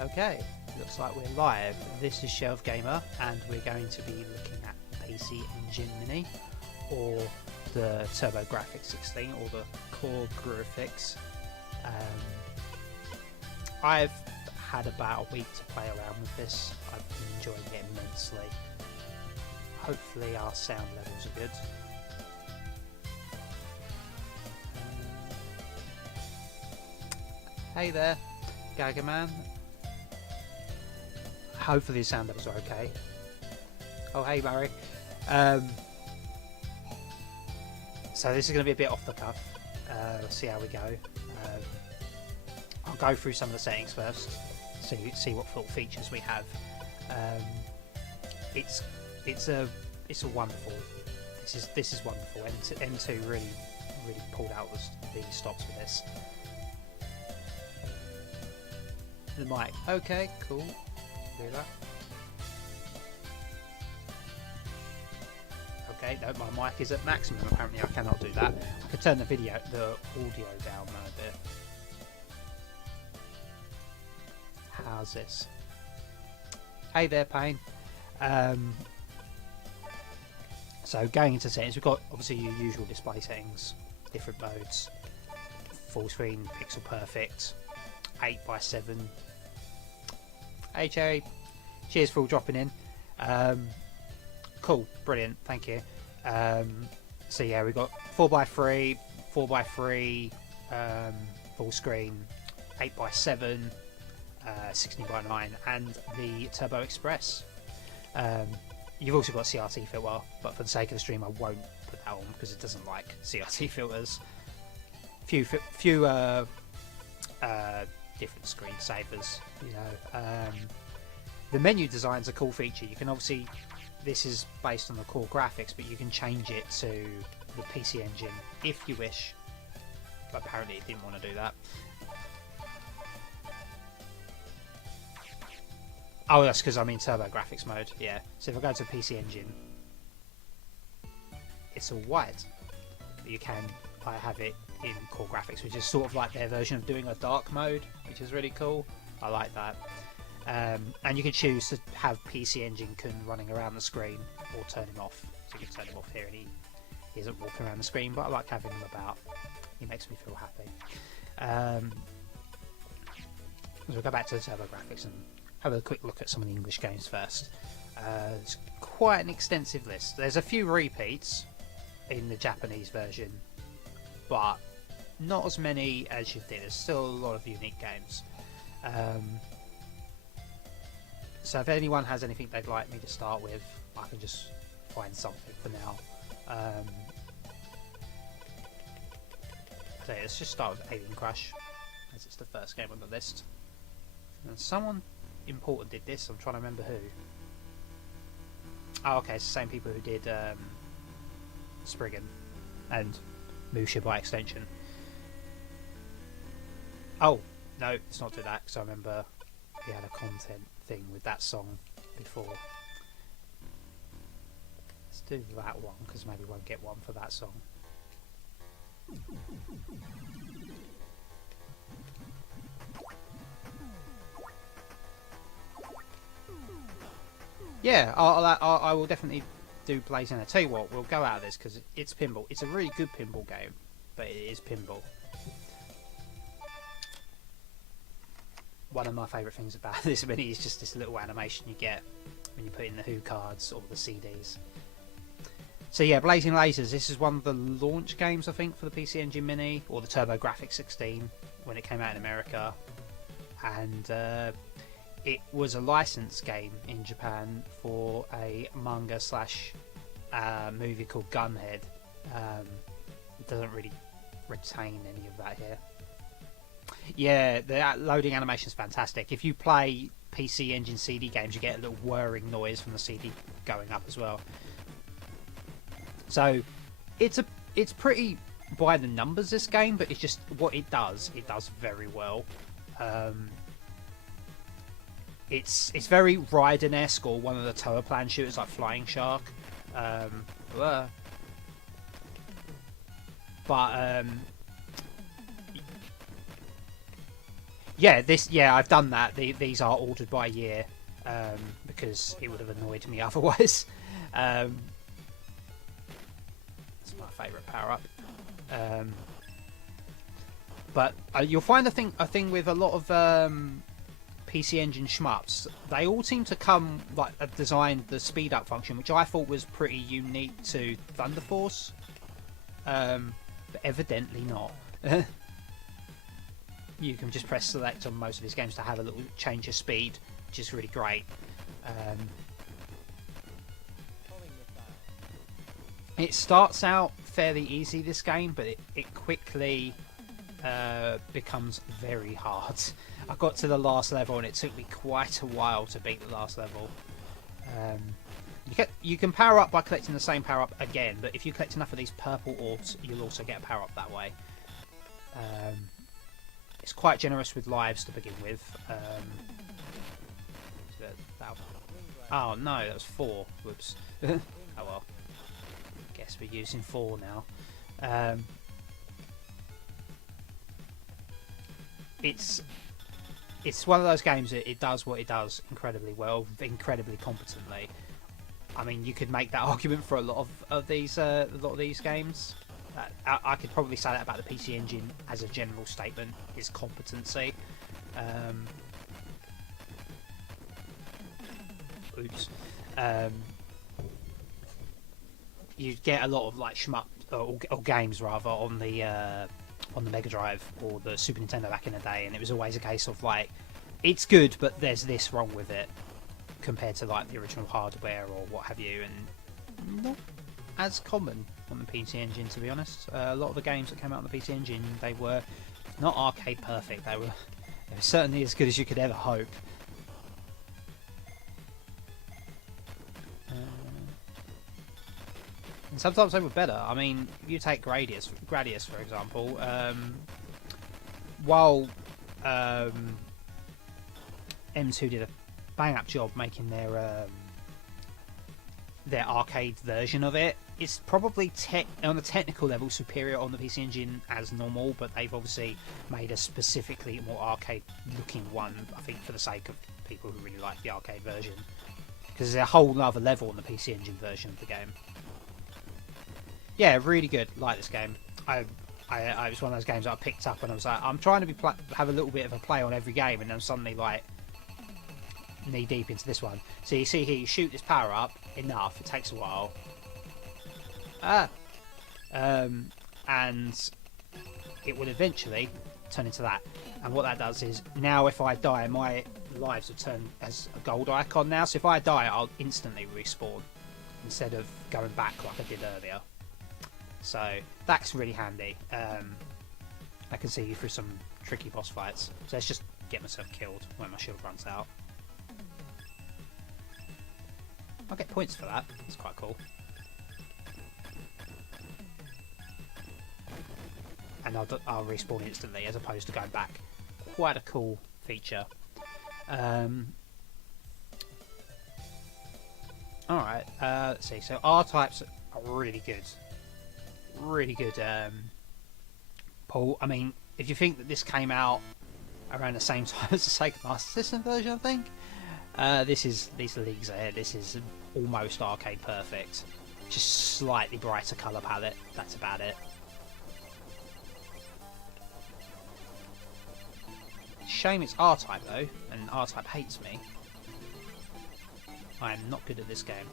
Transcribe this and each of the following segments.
Okay, looks like we're live. This is ShelvedGamer, and we're going to be looking at PC Engine Mini, or the TurboGrafx 16, or the Core Graphics. I've had about a week to play around with this. I've been enjoying it immensely. Hopefully our sound levels are good. Hey there, Gagaman. Hopefully the sound levels are okay. Oh, hey, Barry. So this is going to be a bit off the cuff. Let's see how we go. I'll go through some of the settings first, see what full features we have. It's a wonderful. This is wonderful. M2 really pulled out the stops with this. The mic. Okay, cool. Do that. Okay, no, my mic is at maximum. Apparently, I cannot do that. I could turn the audio down a bit. How's this? Hey there, Payne. So going into settings, we've got obviously your usual display settings, different modes, full screen, pixel perfect, 8x7. Hey Cherry, cheers for all dropping in. Cool, brilliant, thank you. So yeah, we've got 4x3, 4x3, full screen, 8x7, 16x9, and the Turbo Express. You've also got CRT filter, but for the sake of the stream I won't put that on because it doesn't like CRT filters. Few different screensavers, you know. The menu design's a cool feature. You can obviously, this is based on the core graphics, but you can change it to the PC Engine if you wish. But apparently it didn't want to do that. Oh, that's because I'm in TurboGrafx mode, yeah. So if I go to PC Engine, it's all white. I have it in Core Graphics, which is sort of like their version of doing a dark mode, which is really cool. I like that. And you can choose to have PC Engine running around the screen or turn him off. So you can turn him off here and he isn't walking around the screen, but I like having him about. He makes me feel happy. So we'll go back to the TurboGrafx and have a quick look at some of the English games first. It's quite an extensive list. There's a few repeats in the Japanese version, but not as many as you think. There's still a lot of unique games. So if anyone has anything they'd like me to start with, I can just find something for now. So let's just start with Alien Crush, as it's the first game on the list. And someone important did this. I'm trying to remember who. Oh, okay, it's the same people who did Spriggan and Musha by extension. Oh no, let's not do that because I remember we had a content thing with that song before. Let's do that one because maybe we won't get one for that song. Yeah, I will definitely do Blazing. I tell you what, we'll go out of this because it's pinball. It's a really good pinball game, but it is pinball. One of my favourite things about this mini is just this little animation you get when you put in the Who cards or the CDs. So yeah, Blazing Lazers. This is one of the launch games, I think, for the PC Engine Mini or the TurboGrafx 16 when it came out in America, and it was a licensed game in Japan for a manga / movie called Gunhead. It doesn't really retain any of that here. Yeah, the loading animation is fantastic. If you play PC Engine CD games, you get a little whirring noise from the CD going up as well. So it's pretty by the numbers, this game, but it's just what it does very well. It's very Raiden-esque, or one of the tower plan shooters like Flying Shark. Yeah, I've done that. These are ordered by year, because it would have annoyed me otherwise. It's my favourite power up. But you'll find a thing with a lot of PC Engine shmups. They all seem to come like have designed the speed up function, which I thought was pretty unique to Thunder Force, but evidently not. You can just press select on most of his games to have a little change of speed, which is really great. It starts out fairly easy, this game, but it quickly becomes very hard. I got to the last level and it took me quite a while to beat the last level. You can power up by collecting the same power up again, but if you collect enough of these purple orbs, you'll also get a power up that way. It's quite generous with lives to begin with. Oh no, that was 4. Whoops. Oh well. Guess we're using 4 now. It's one of those games that it does what it does incredibly well, incredibly competently. I mean, you could make that argument for a lot of these games. I could probably say that about the PC Engine as a general statement, is competency. You get a lot of like shmup or games rather on the Mega Drive or the Super Nintendo back in the day, and it was always a case of like, it's good, but there's this wrong with it compared to like the original hardware or what have you, and not as common on the PC Engine, to be honest. A lot of the games that came out on the PC Engine, they were not arcade perfect. They were certainly as good as you could ever hope. And sometimes they were better. I mean, if you take Gradius for example, while M2 did a bang-up job making their arcade version of it, it's probably on a technical level superior on the PC Engine as normal, but they've obviously made a specifically more arcade-looking one, I think, for the sake of people who really like the arcade version. Because there's a whole other level on the PC Engine version of the game. Yeah, really good. Like this game. I it was one of those games that I picked up and I was like, I'm trying to have a little bit of a play on every game, and then suddenly like knee deep into this one. So you see here, you shoot this power up enough, it takes a while. And it will eventually turn into that. And what that does is, now if I die, my lives will turn as a gold icon now. So if I die, I'll instantly respawn instead of going back like I did earlier. So that's really handy. I can see you through some tricky boss fights. So let's just get myself killed when my shield runs out. I'll get points for that. That's quite cool. And I'll respawn instantly as opposed to going back. Quite a cool feature. Alright, let's see. So R-types are really good. Really good. Paul, I mean, if you think that this came out around the same time as the Sega Master System version, I think, these leagues ahead. This is almost arcade perfect. Just slightly brighter colour palette. That's about it. Shame it's R-Type though, and R-Type hates me. I am not good at this game.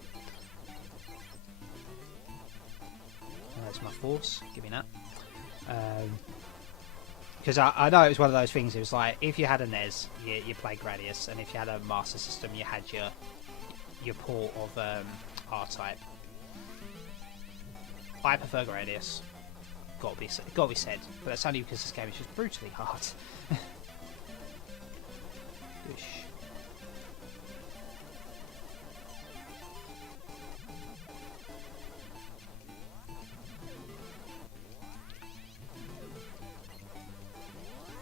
There's my force. Give me that. Because I know it was one of those things. It was like, if you had a NES, you played Gradius, and if you had a Master System, you had your port of R-Type. I prefer Gradius. Gotta be said, but that's only because this game is just brutally hard. Whoosh.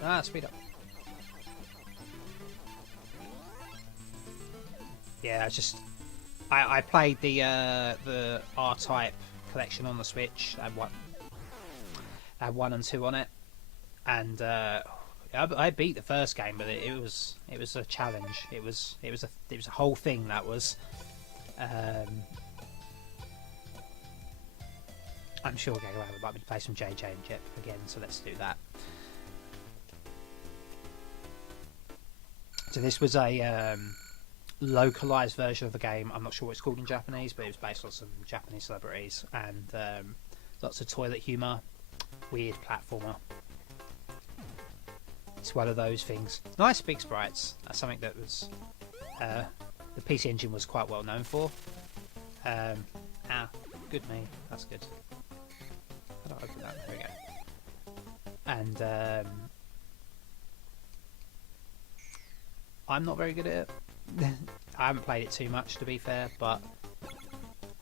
Ah, speed up. Yeah, I played the R-Type collection on the Switch. I had 1 and 2 on it, and I beat the first game, but it was a challenge. It was a whole thing that was. I'm sure Gaga would like me to play some JJ and Jep again, so let's do that. So this was a localized version of the game. I'm not sure what it's called in Japanese, but it was based on some Japanese celebrities and lots of toilet humour, weird platformer. It's one of those things. Nice big sprites. That's something that was the PC Engine was quite well known for. Good me. That's good. How do I open that? There we go. And I'm not very good at it. I haven't played it too much, to be fair, but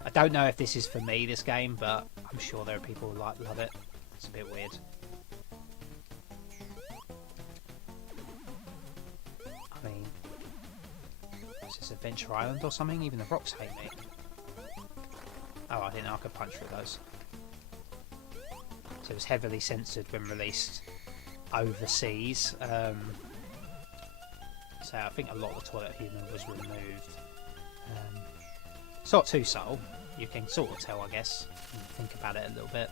I don't know if this is for me, this game, but I'm sure there are people who love it. It's a bit weird. I mean, is this Adventure Island or something? Even the rocks hate me. Oh, I didn't know I could punch through those. So it was heavily censored when released overseas. So I think a lot of the toilet humour was removed. It's not too subtle. You can sort of tell, I guess, when you think about it a little bit.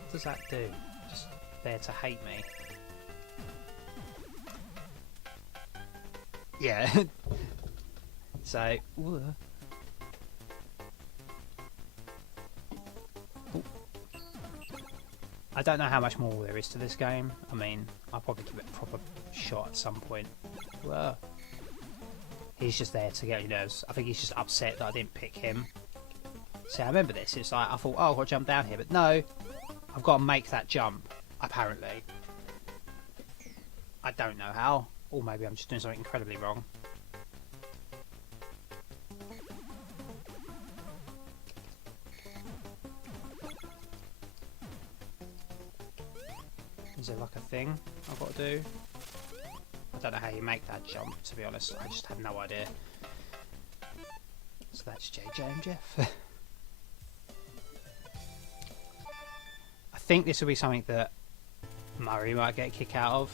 What does that do? Just there to hate me. Yeah. So. Ooh. I don't know how much more there is to this game. I mean, I'll probably give it a proper shot at some point. Whoa. He's just there to get your nerves. I think he's just upset that I didn't pick him. See, I remember this. It's like, I thought, oh, I've got to jump down here. But no, I've got to make that jump, apparently. I don't know how. Or maybe I'm just doing something incredibly wrong. Is there like a thing I've got to do? I don't know how you make that jump, to be honest. I just have no idea. So that's JJ and Jeff. I think this will be something that Murray might get a kick out of.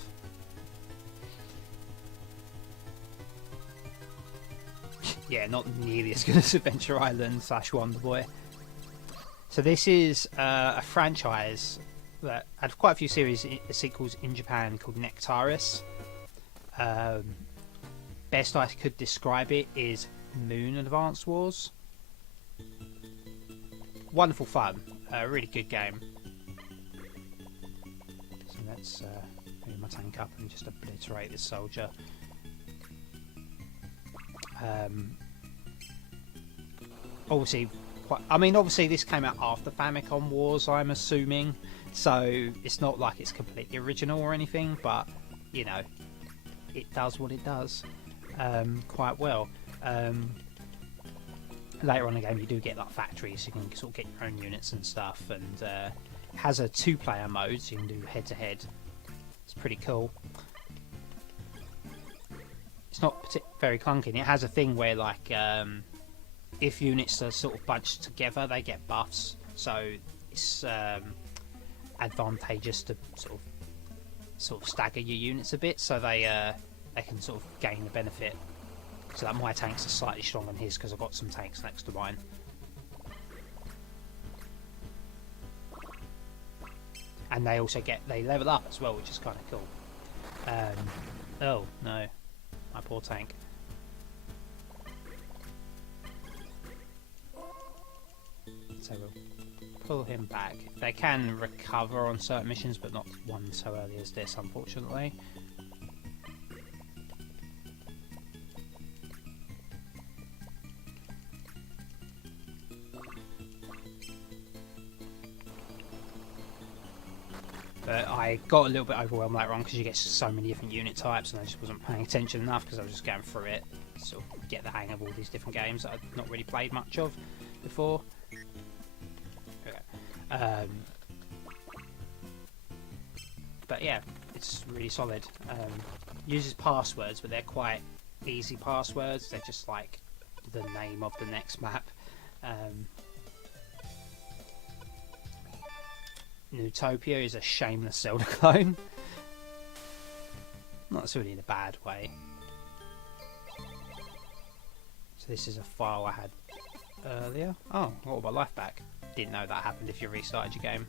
Yeah, not nearly as good as Adventure Island / Wonder Boy. So this is a franchise that had quite a few sequels in Japan called Nectaris. Best I could describe it is Moon Advance Wars. Wonderful fun, really good game. So let's move my tank up and just obliterate this soldier. Obviously this came out after Famicom Wars, I'm assuming, so it's not like it's completely original or anything, but you know, it does what it does quite well. Later on in the game you do get like factories, so you can sort of get your own units and stuff, and it has a 2-player mode, so you can do head to head. It's pretty cool. It's not very clunky. It has a thing where like if units are sort of bunched together, they get buffs, so it's advantageous to sort of stagger your units a bit, so they can sort of gain the benefit. So that my tanks are slightly stronger than his because I've got some tanks next to mine. And they also they level up as well, which is kind of cool. Oh no, my poor tank. So we'll pull him back. They can recover on certain missions, but not one so early as this, unfortunately. But I got a little bit overwhelmed later on because you get so many different unit types, and I just wasn't paying attention enough because I was just going through it, sort of get the hang of all these different games that I've not really played much of before. But yeah, it's really solid. Uses passwords, but they're quite easy passwords. They're just like the name of the next map. Neutopia is a shameless Zelda clone. Not necessarily in a bad way. So this is a file I had earlier. Oh, I got my life back. Didn't know that happened if you restarted your game.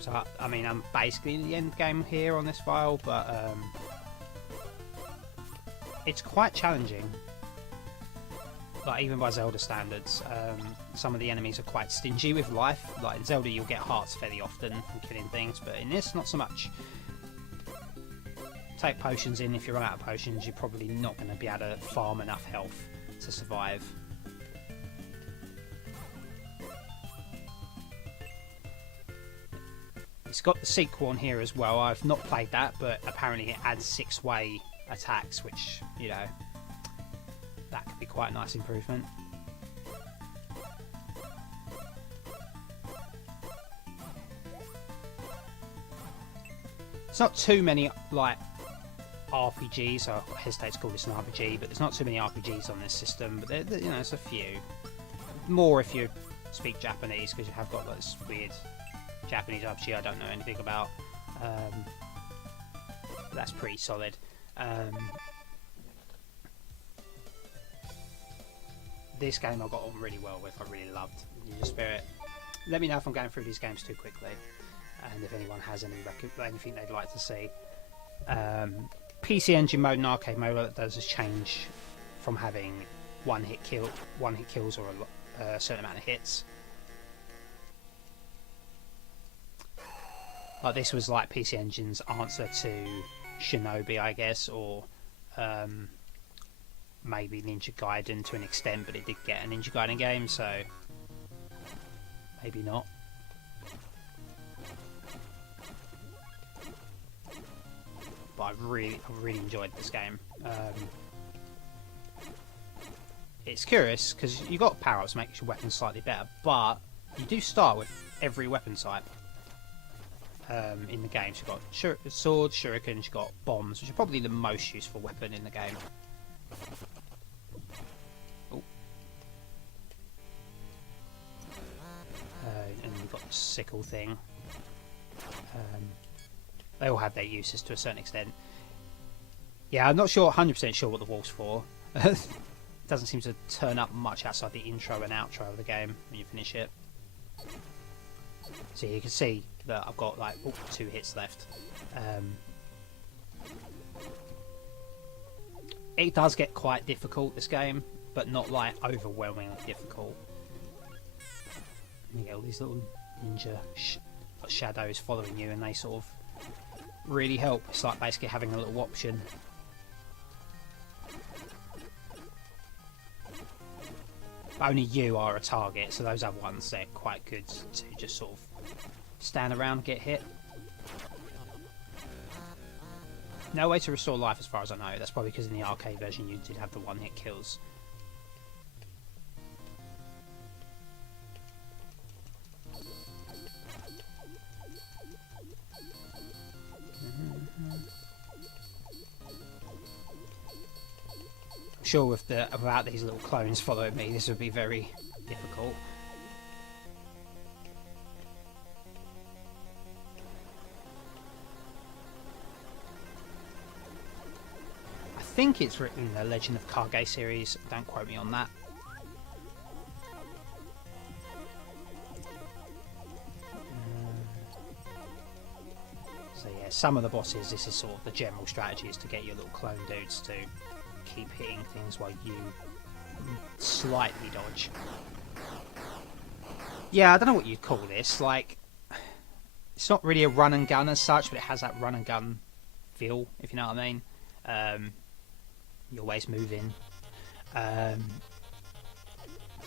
So, I mean, I'm basically in the end game here on this file, but it's quite challenging. Like, even by Zelda standards, some of the enemies are quite stingy with life. Like in Zelda, you'll get hearts fairly often from killing things, but in this, not so much. Take potions in. If you run out of potions, you're probably not going to be able to farm enough health to survive. It's got the sequel on here as well. I've not played that, but apparently it adds 6-way attacks, which, you know, that could be quite a nice improvement. It's not too many, like, RPGs. I hesitate to call this an RPG, but there's not too many RPGs on this system. But you know, there's a few. More if you speak Japanese, because you have got like, this weird Japanese RPG I don't know anything about. But that's pretty solid. This game I got on really well with. I really loved Ninja Spirit. Let me know if I'm going through these games too quickly, and if anyone has anything they'd like to see. PC Engine mode and arcade mode, what it does is change from having one hit kills or a certain amount of hits. Like this was like PC Engine's answer to Shinobi, I guess, or maybe Ninja Gaiden to an extent, but it did get a Ninja Gaiden game, so maybe not. But I really enjoyed this game. It's curious because you got power-ups makes your weapons slightly better, but you do start with every weapon type in the game. So you've got swords, shurikens, you've got bombs, which are probably the most useful weapon in the game. Oh. And you've got the sickle thing. They all have their uses to a certain extent. Yeah, I'm not sure, 100% sure what the wolf's for. It doesn't seem to turn up much outside the intro and outro of the game when you finish it. So you can see that I've got like 2 hits left. It does get quite difficult, this game, but not like overwhelmingly difficult. You get all these little ninja shadows following you, and they sort of really help. It's like basically having a little option. But only you are a target, so those other ones, they're quite good to just sort of stand around and get hit. No way to restore life as far as I know. That's probably because in the arcade version you did have the one-hit kills. Sure, without these little clones following me, this would be very difficult. I think it's written in the Legend of Kage series. Don't quote me on that. So yeah, some of the bosses, this is sort of the general strategy, is to get your little clone dudes to keep hitting things while you slightly dodge. Yeah, I don't know what you'd call this. Like, it's not really a run and gun as such, but it has that run and gun feel, if you know what I mean. You're always moving.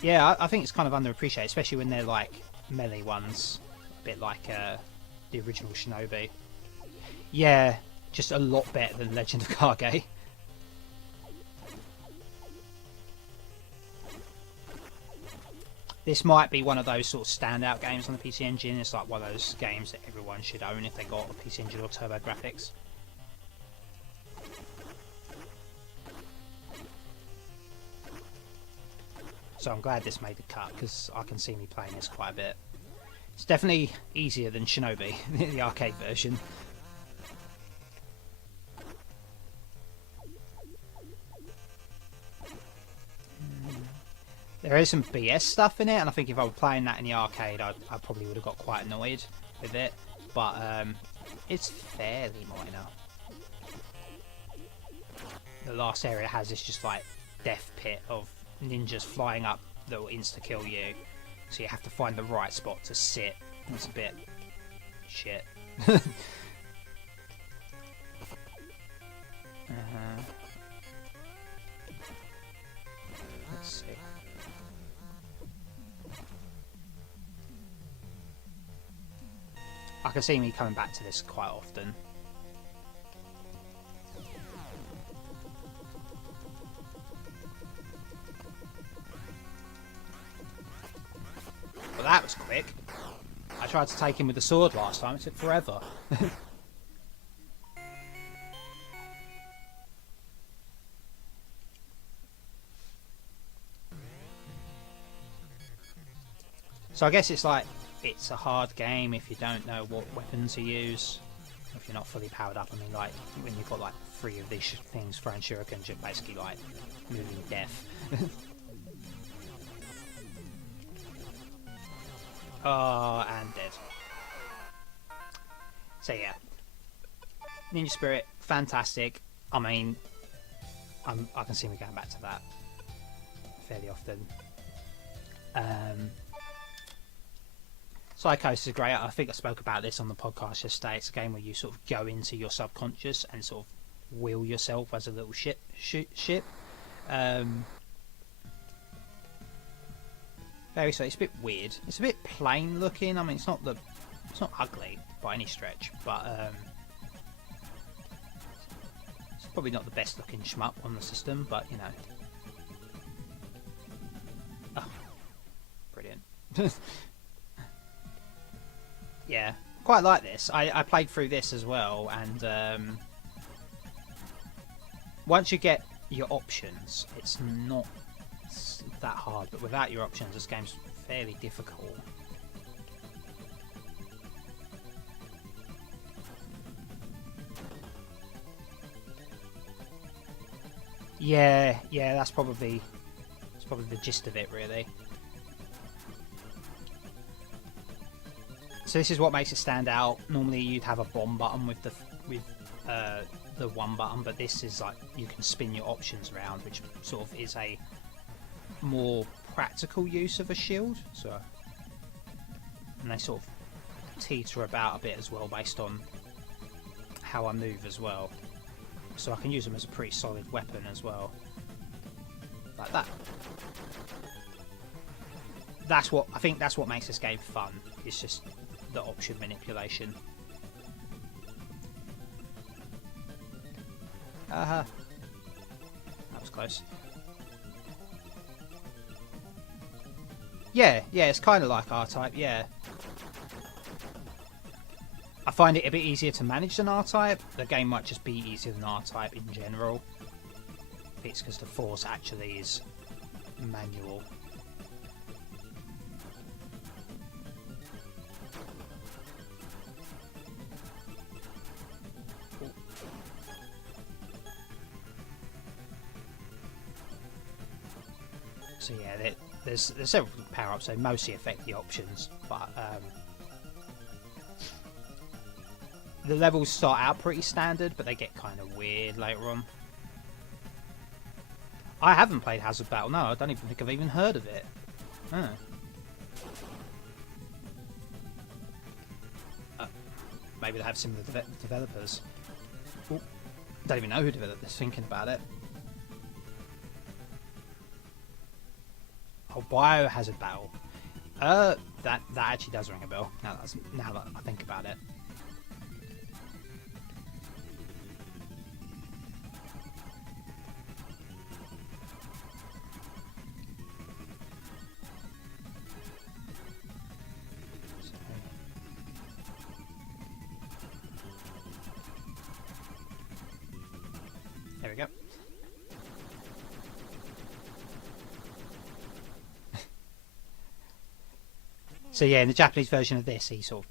Yeah, I think it's kind of underappreciated, especially when they're like melee ones, a bit like the original Shinobi. Yeah, just a lot better than Legend of Kage. This might be one of those sort of standout games on the PC Engine. It's like one of those games that everyone should own if they got a PC Engine or TurboGrafx. so I'm glad this made the cut because I can see me playing this quite a bit. It's definitely easier than Shinobi, the arcade version. There is some BS stuff in it, and I think if I were playing that in the arcade, I probably would have got quite annoyed with it. But it's fairly minor. The last area has this just like death pit of ninjas flying up that will insta-kill you. So you have to find the right spot to sit. It's a bit shit. Let's see. I can see me coming back to this quite often. Well, that was quick. I tried to take him with the sword last time. It took forever. So I guess it's like, it's a hard game if you don't know what weapon to use. If you're not fully powered up. I mean, like, when you've got like 3 of these things throwing shurikens, you're basically like moving death. Oh, and dead. So yeah, Ninja Spirit, fantastic. I mean, I can see me going back to that fairly often. Psychosis is great. I think I spoke about this on the podcast yesterday. It's a game where you sort of go into your subconscious and sort of wheel yourself as a little ship. Very so. It's a bit weird. It's a bit plain looking. I mean, it's not ugly by any stretch, but it's probably not the best looking shmup on the system. But you know, oh, brilliant. Yeah, quite like this. I played through this as well, and once you get your options, it's not that hard. But without your options, this game's fairly difficult. Yeah, that's probably the gist of it, really. So this is what makes it stand out. Normally you'd have a bomb button with the one button, but this is like you can spin your options around, which sort of is a more practical use of a shield. So, and they sort of teeter about a bit as well based on how I move as well. So I can use them as a pretty solid weapon as well, like that. I think that's what makes this game fun. It's just the option manipulation. That was close. Yeah, it's kind of like R-Type, yeah. I find it a bit easier to manage than R-Type. The game might just be easier than R-Type in general. It's because the force actually is manual. So yeah, there's several power-ups, so mostly affect the options, but the levels start out pretty standard, but they get kind of weird later on. I haven't played Hazard Battle, no, I don't even think I've even heard of it. Huh. Maybe they have similar developers. Ooh, don't even know who developed this, thinking about it. Oh, Biohazard Battle. That actually does ring a bell. Now that I think about it. There we go. So yeah, in the Japanese version of this, the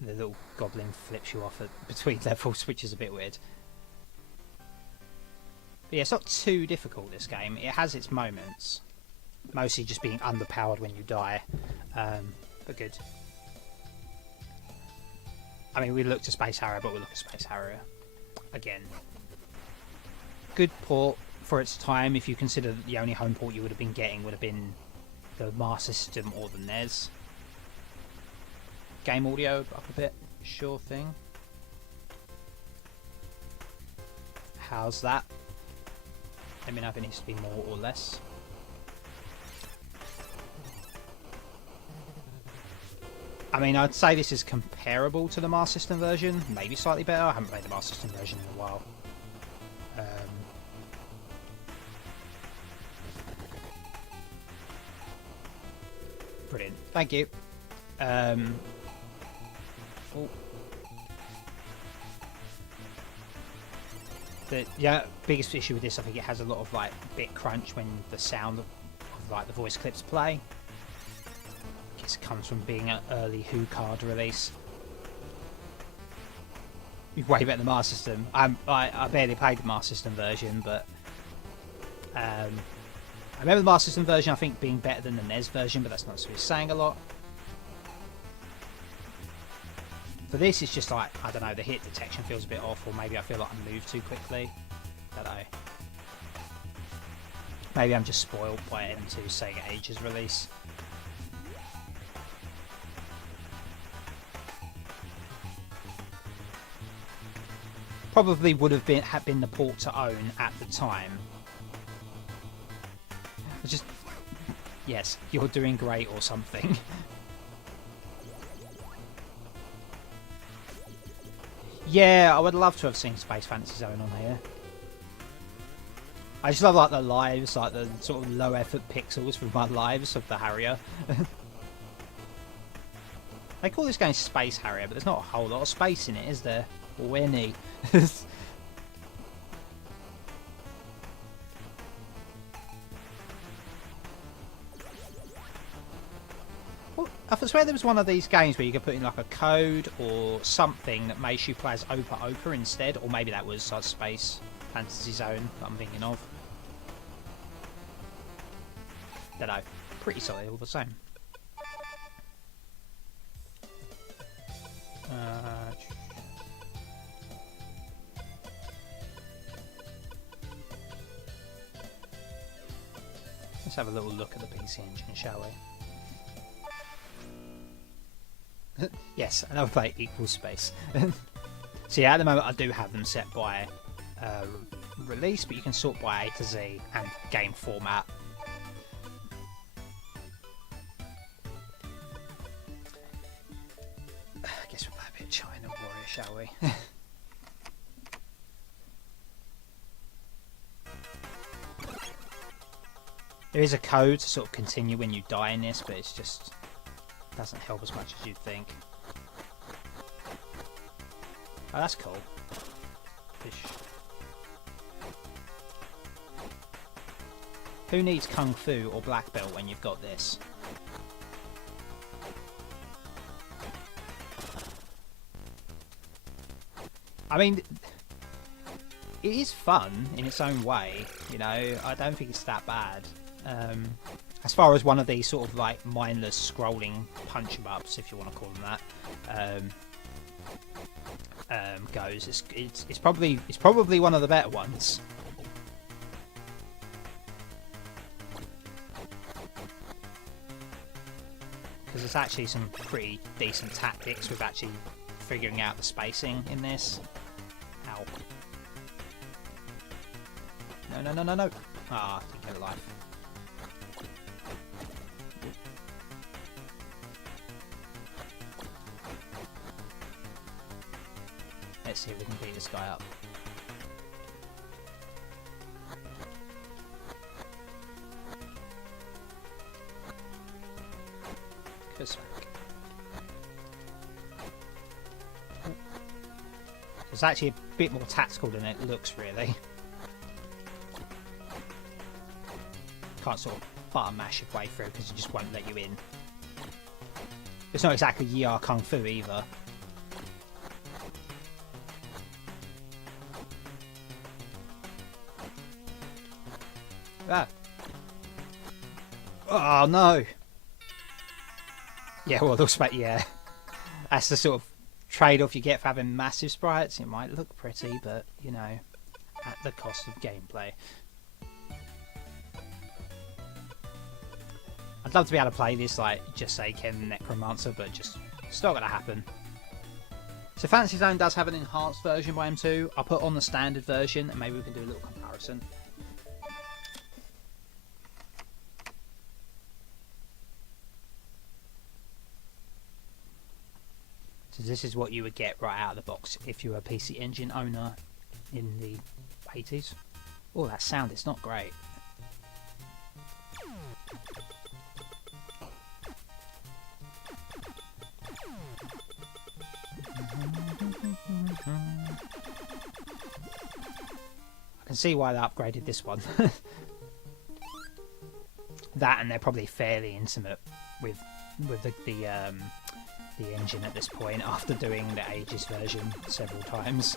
little goblin flips you off between levels, which is a bit weird. But yeah, it's not too difficult, this game. It has its moments. Mostly just being underpowered when you die. But good. I mean, we looked at Space Harrier, but we'll look at Space Harrier again. Good port for its time, if you consider that the only home port you would have been getting would have been the Master System or the NES. Game audio up a bit, sure thing. How's that? Let me know if it needs to be more or less. I mean, I'd say this is comparable to the Master System version, maybe slightly better. I haven't played the Master System version in a while. Brilliant, thank you. Oh. The biggest issue with this, I think it has a lot of like bit crunch when the sound of like the voice clips play. I guess it comes from being an early Who card release. Way better than the Master System. I barely played the Master System version, but I remember the Master System version I think being better than the NES version, but that's not necessarily saying a lot. For this, it's just like, I don't know, the hit detection feels a bit off, or maybe I feel like I moved too quickly. I don't know. Maybe I'm just spoiled by M2 Sega Ages release. Probably would have been the port to own at the time. Just, yes, you're doing great or something. Yeah, I would love to have seen Space Fantasy Zone on here. I just love like the lives, like the sort of low effort pixels from my lives of the Harrier. They call this game Space Harrier, but there's not a whole lot of space in it, is there? Or any? I swear there was one of these games where you could put in like a code or something that makes you play as Opa Opa instead, or maybe that was Space Fantasy Zone that I'm thinking of. Don't know. Pretty solid all the same. Let's have a little look at the PC Engine, shall we? Yes, another play equals space. So yeah, at the moment I do have them set by release, but you can sort by A to Z and game format. I guess we'll play a bit of China Warrior, shall we? There is a code to sort of continue when you die in this, but it's just doesn't help as much as you'd think. Oh, that's cool. Fish. Who needs Kung Fu or Black Belt when you've got this? I mean, it is fun in its own way, you know, I don't think it's that bad. As far as one of these sort of like mindless scrolling punch 'em ups, if you want to call them that, goes, it's probably one of the better ones. Because there's actually some pretty decent tactics with actually figuring out the spacing in this. Ow. No. Ah, I didn't get a life. Let's see if we can beat this guy up. It's actually a bit more tactical than it looks, really. Can't sort of button mash your way through because it just won't let you in. It's not exactly Yi Kung Fu either. Ah. Oh no! Yeah, well, yeah. That's the sort of trade-off you get for having massive sprites. It might look pretty, but, you know, at the cost of gameplay. I'd love to be able to play this like just say Ken Necromancer, but just it's not going to happen. So Fantasy Zone does have an enhanced version by M2. I'll put on the standard version and maybe we can do a little comparison. So this is what you would get right out of the box if you were a PC Engine owner in the 80s. Oh, that sound is not great. I can see why they upgraded this one. That, and they're probably fairly intimate with the engine at this point after doing the Aegis version several times.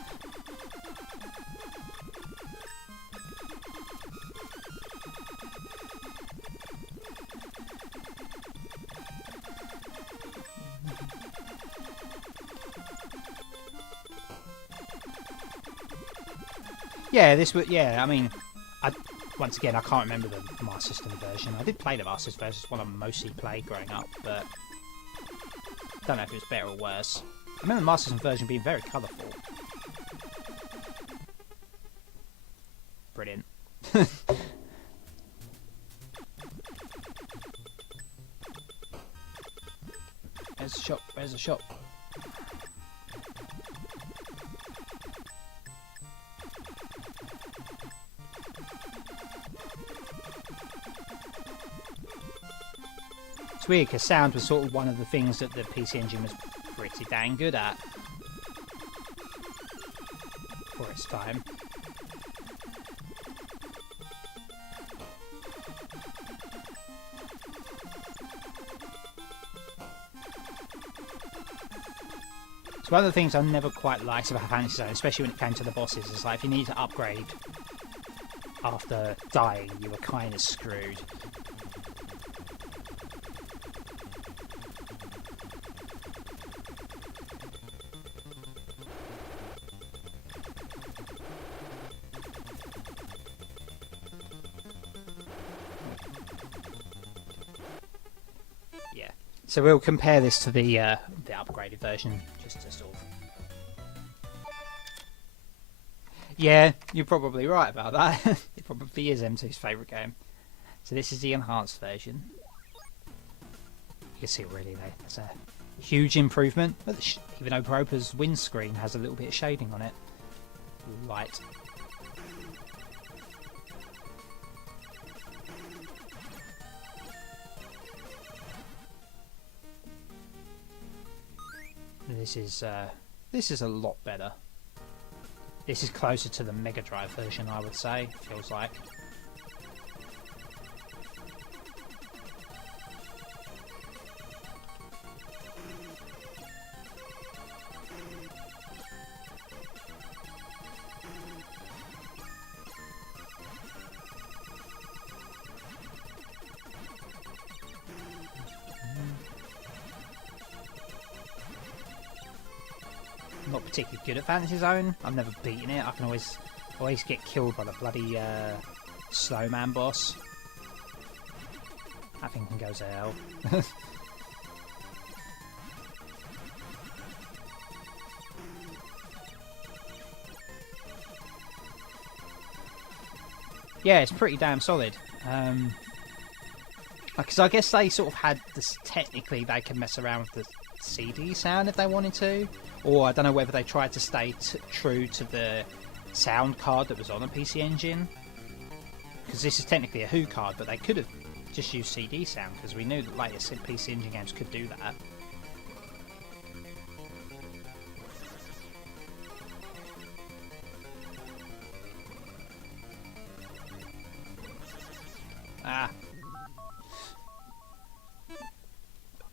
Yeah, this would. Yeah, I mean, once again, I can't remember the Master System version. I did play the Master System version; it's one I mostly played growing up, but I don't know if it was better or worse. I remember the Master System version being very colourful. Brilliant. There's a shop. There's a shop. It's weird because sound was sort of one of the things that the PC Engine was pretty dang good at for its time. So one of the things I never quite liked about Fantasy Zone, especially when it came to the bosses, is like if you need to upgrade after dying, you were kind of screwed. Yeah. So we'll compare this to the upgraded version, just to sort of. Yeah, you're probably right about that. It probably is M2's favourite game. So this is the enhanced version. You can see really there's a huge improvement. Even though Propa's windscreen has a little bit of shading on it. Light. This is a lot better. This is closer to the Mega Drive version, I would say. Feels like. Not particularly good at Fantasy Zone. I've never beaten it. I can always get killed by the bloody snowman boss. That thing can go to hell. Yeah, it's pretty damn solid. Because I guess they sort of had this. Technically, they can mess around with the CD sound if they wanted to, or I don't know whether they tried to stay true to the sound card that was on a PC Engine, because this is technically a Who card, but they could have just used CD sound, because we knew that later PC Engine games could do that.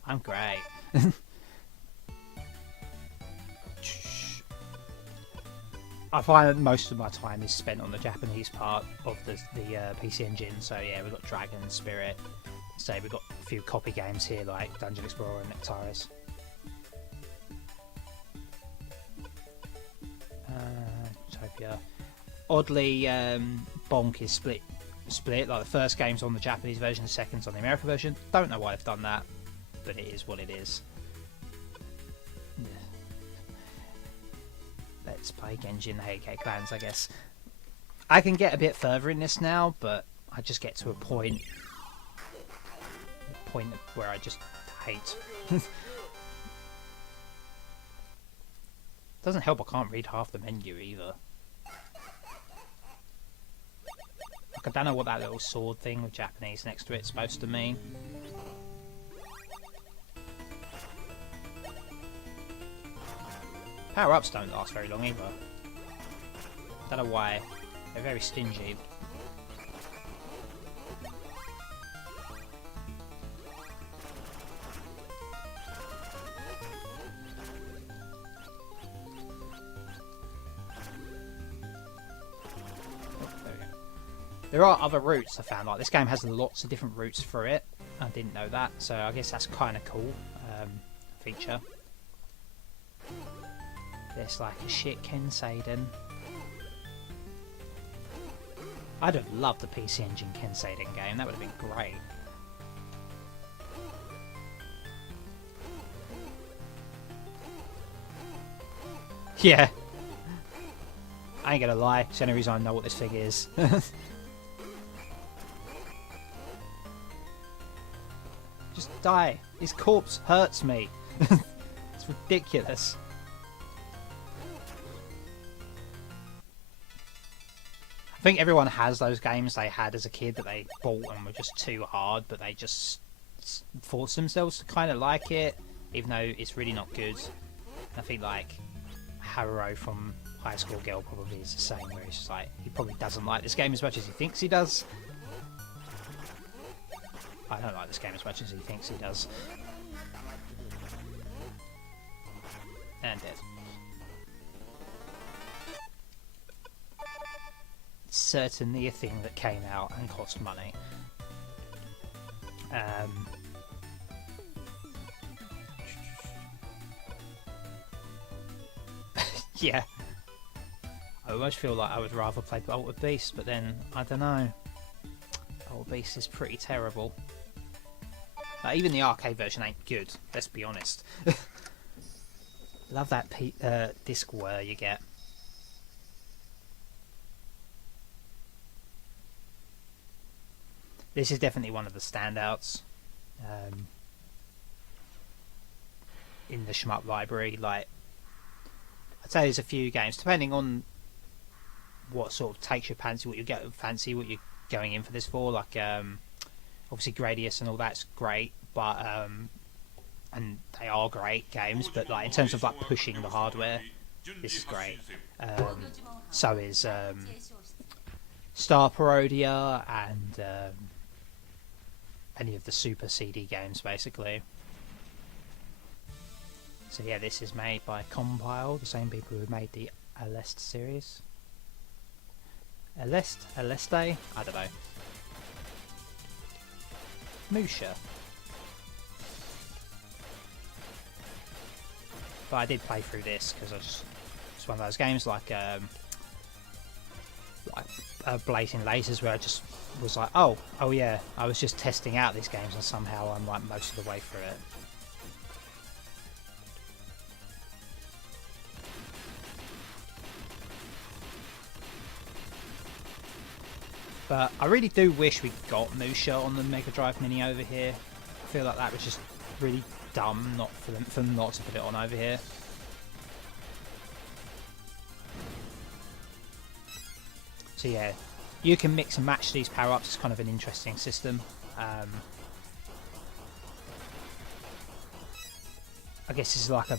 I'm great. I find that most of my time is spent on the Japanese part of the PC Engine. So yeah, we've got Dragon, Spirit. So we've got a few copy games here like Dungeon Explorer and Nectaris. Neutopia. Oddly, Bonk is split. Like the first game's on the Japanese version, the second's on the American version. Don't know why they've done that, but it is what it is. Let's play Genji and the Heike clans, I guess. I can get a bit further in this now, but I just get to a point where I just hate. Doesn't help I can't read half the menu either. Like, I don't know what that little sword thing with Japanese next to it's supposed to mean. Power-ups don't last very long either. Don't know why. They're very stingy. There are other routes I found. Like this game has lots of different routes through it. I didn't know that, so I guess that's kind of cool feature. There's like a shit Kenseiden. I'd have loved the PC Engine Kenseiden game. That would have been great. Yeah. I ain't gonna lie. It's the only reason I know what this thing is. Just die. His corpse hurts me. It's ridiculous. I think everyone has those games they had as a kid that they bought and were just too hard, but they just force themselves to kind of like it, even though it's really not good. I think like Harrier from High School Girl probably is the same, where he's just like, he probably doesn't like this game as much as he thinks he does. I don't like this game as much as he thinks he does. And dead. It's certainly a thing that came out and cost money. Yeah. I almost feel like I would rather play Altered Beast, but then, I don't know. Altered Beast is pretty terrible. Even the arcade version ain't good, let's be honest. Love that disc whir you get. This is definitely one of the standouts in the shmup library. Like, I'd say there's a few games, depending on what sort of takes your fancy, what you're going in for this for. Like, obviously Gradius and all that's great, but and they are great games. But like in terms of like pushing the hardware, this is great. So is Star Parodier and any of the Super CD games, basically. So yeah, this is made by Compile, the same people who made the Aleste series. Aleste? I don't know. Musha. But I did play through this because it's one of those games like Blazing Lasers, where I just was like, oh yeah, I was just testing out these games and somehow I'm like most of the way through it. But I really do wish we got Musha on the Mega Drive Mini over here. I feel like that was just really dumb not for them not to put it on over here. So yeah, you can mix and match these power-ups. It's kind of an interesting system. I guess this is like a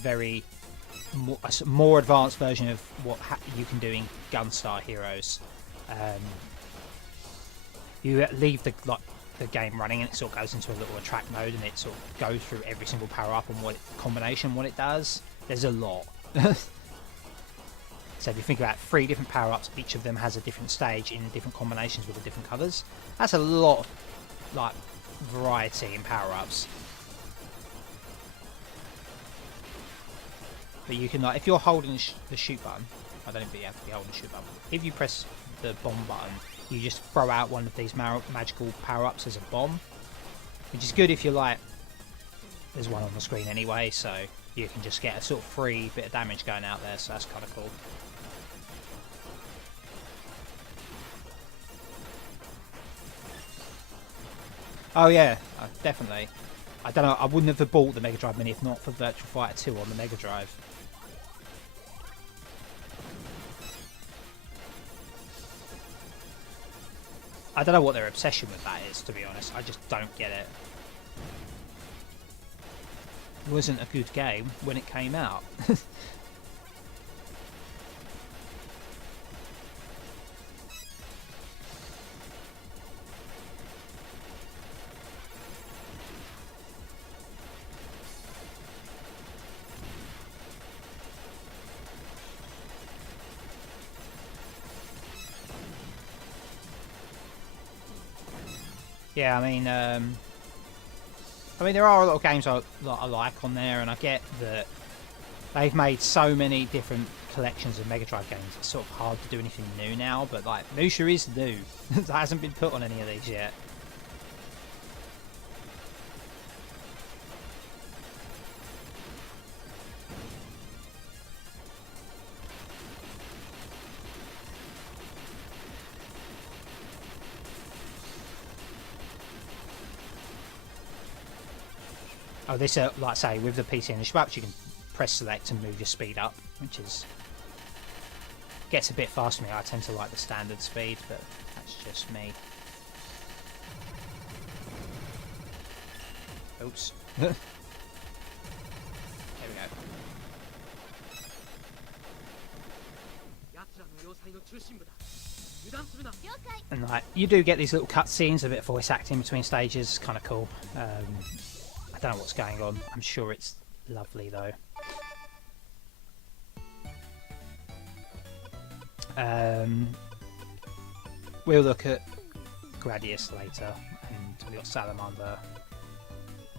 more advanced version of what you can do in Gunstar Heroes. You leave the the game running, and it sort of goes into a little attract mode, and it sort of goes through every single power up and what combination, what it does. There's a lot. So if you think about 3 different power ups, each of them has a different stage in different combinations with the different colours. That's a lot of like variety in power ups. But you can, like, if you're holding the shoot button, I don't think you have to be holding the shoot button. If you press the bomb button, you just throw out one of these magical power-ups as a bomb, which is good if you're like, there's one on the screen anyway, so you can just get a sort of free bit of damage going out there, so that's kind of cool. Oh yeah, definitely. I don't know, I wouldn't have bought the Mega Drive Mini if not for Virtua Fighter 2 on the Mega Drive. I don't know what their obsession with that is, to be honest. I just don't get it. It wasn't a good game when it came out. Yeah, I mean, there are a lot of games I like on there, and I get that they've made so many different collections of Mega Drive games. It's sort of hard to do anything new now, but like Musha is new. That hasn't been put on any of these yet. Oh, this, like I say, with the PC and the shmups, you can press select and move your speed up, which is gets a bit fast for me. I tend to like the standard speed, but that's just me. Oops. There we go. And like, you do get these little cutscenes, a bit of voice acting between stages. It's kind of cool. I don't know what's going on. I'm sure it's lovely though. We'll look at Gradius later, and we got Salamander,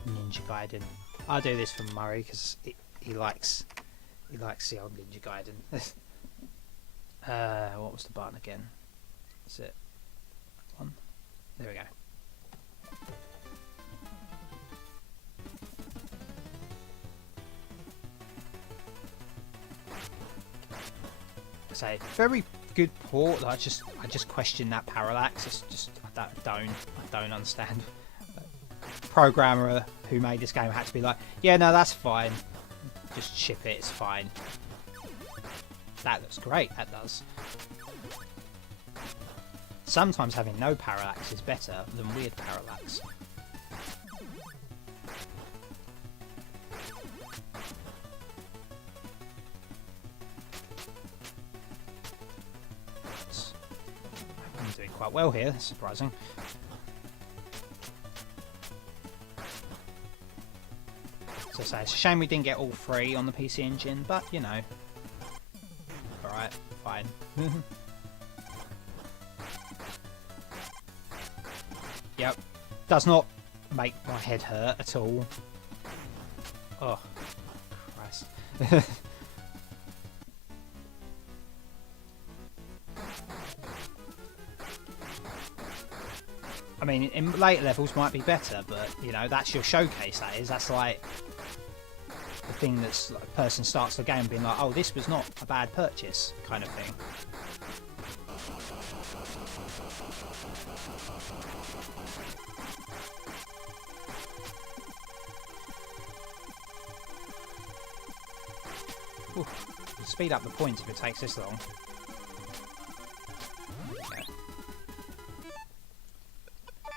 Ninja Gaiden. I'll do this for Murray because he likes the old Ninja Gaiden. What was the button again? Is it that one? There we go. Say very good port. I just question that parallax. It's just I don't understand. The programmer who made this game had to be like, yeah, no, that's fine. Just ship it. It's fine. That looks great. That does. Sometimes having no parallax is better than weird parallax. I'm doing quite well here, that's surprising. So I say, it's a shame we didn't get all 3 on the PC Engine, but you know. Alright, fine. Yep, does not make my head hurt at all. Oh, Christ. I mean, in later levels might be better, but, you know, that's your showcase, that is. That's like the thing that's like, a person starts the game being like, oh, this was not a bad purchase, kind of thing. Ooh, speed up the points if it takes this long. Okay.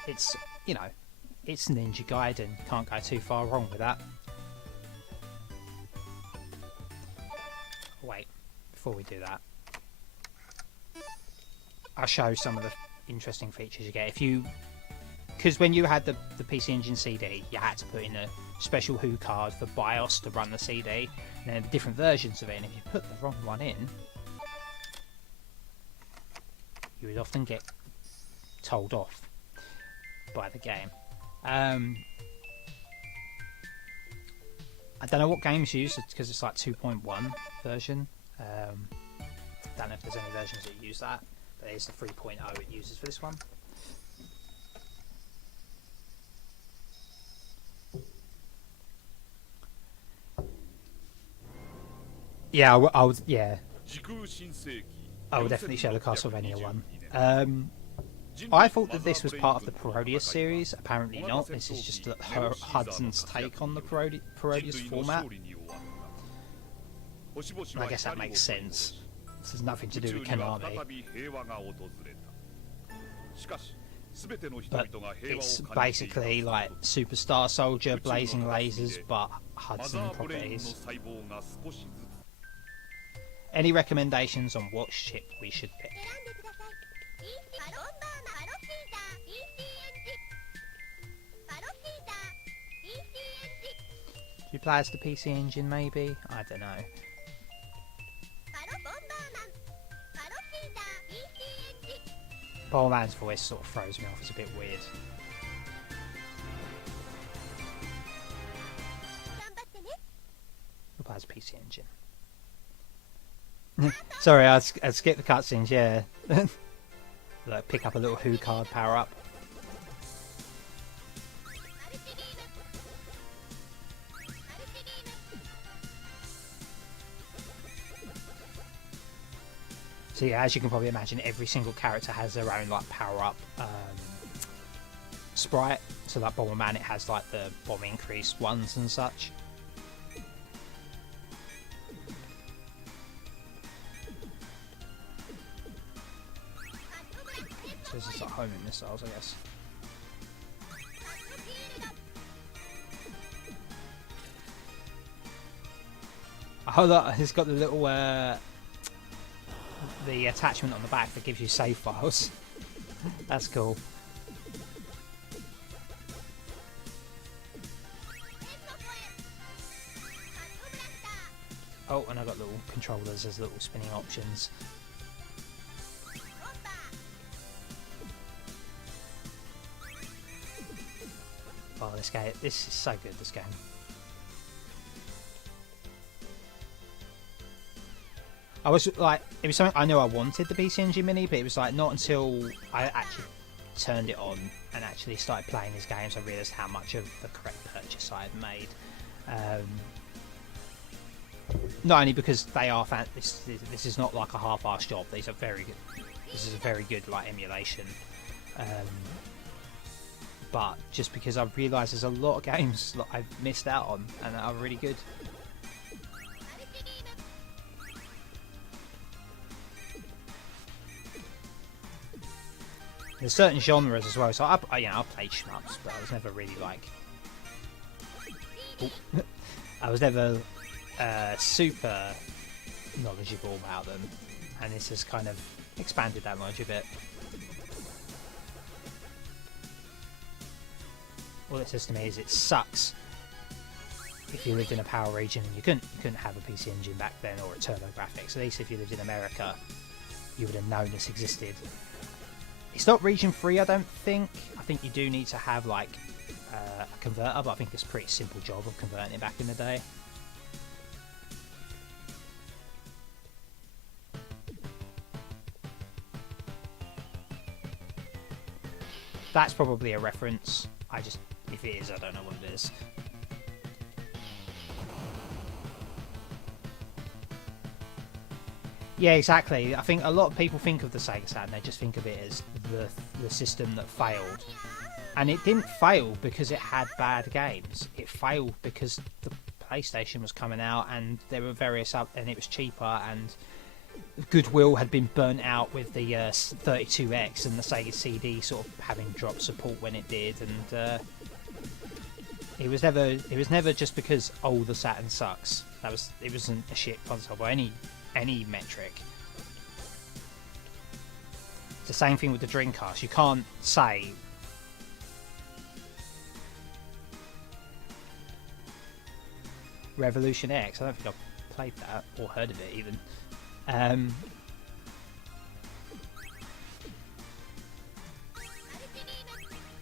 It's, you know, it's Ninja Gaiden. Can't go too far wrong with that. Wait, before we do that, I'll show some of the interesting features you get. If you because when you had the PC Engine CD, you had to put in a special Who card for BIOS to run the CD, and then different versions of it. And if you put the wrong one in, you would often get told off by the game. I don't know what games use it because it's like 2.1 version. Don't know if there's any versions that use that, but it's the 3.0 it uses for this one. Yeah, I would. Yeah, I would definitely show the Castlevania one. I thought that this was part of the Parodier series. Apparently not. This is just Hudson's take on the Parodier's format. I guess that makes sense. This has nothing to do with Konami. But it's basically like Superstar Soldier, Blazing Lasers, but Hudson properties. Any recommendations on what ship we should pick? Do you play as the PC Engine maybe? I don't know. Bomberman's voice sort of throws me off, it's a bit weird. Who plays PC Engine? Sorry, I skipped the cutscenes, yeah. Like, pick up a little Who card, power up. So yeah, as you can probably imagine, every single character has their own like power up sprite. So like Bomberman, it has like the bomb increase ones and such. So this is like homing missiles, I guess. Oh look, it's got the little the attachment on the back that gives you save files. That's cool. Oh, and I got little controllers as little spinning options. Oh, this game, this is so good, this game. I was like, it was something I knew I wanted the PC Engine Mini, but it was like not until I actually turned it on and actually started playing these games I realised how much of the correct purchase I had made. Not only because they are this is not like a half-assed job. These are very good. This is a very good like emulation. But just because I've realised there's a lot of games that I've missed out on and that are really good. There's certain genres as well, so I played shmups, but I was never really like... I was never super knowledgeable about them, and this has kind of expanded that knowledge a bit. All it says to me is it sucks if you lived in a power region and you couldn't have a PC Engine back then, or a TurboGrafx. At least if you lived in America, you would have known this existed. It's not region free, I don't think. I think you do need to have like a converter, but I think it's a pretty simple job of converting it back in the day. That's probably a reference. If it is, I don't know what it is. Yeah, exactly. I think a lot of people think of the Sega Saturn, they just think of it as the system that failed. And it didn't fail because it had bad games. It failed because the PlayStation was coming out and there were various and it was cheaper, and goodwill had been burnt out with the 32X and the Sega CD sort of having dropped support when it did, and it was never just because the Saturn sucks. It wasn't a shit console by any metric. It's the same thing with the Dreamcast. You can't say Revolution X. I don't think I've played that or heard of it even.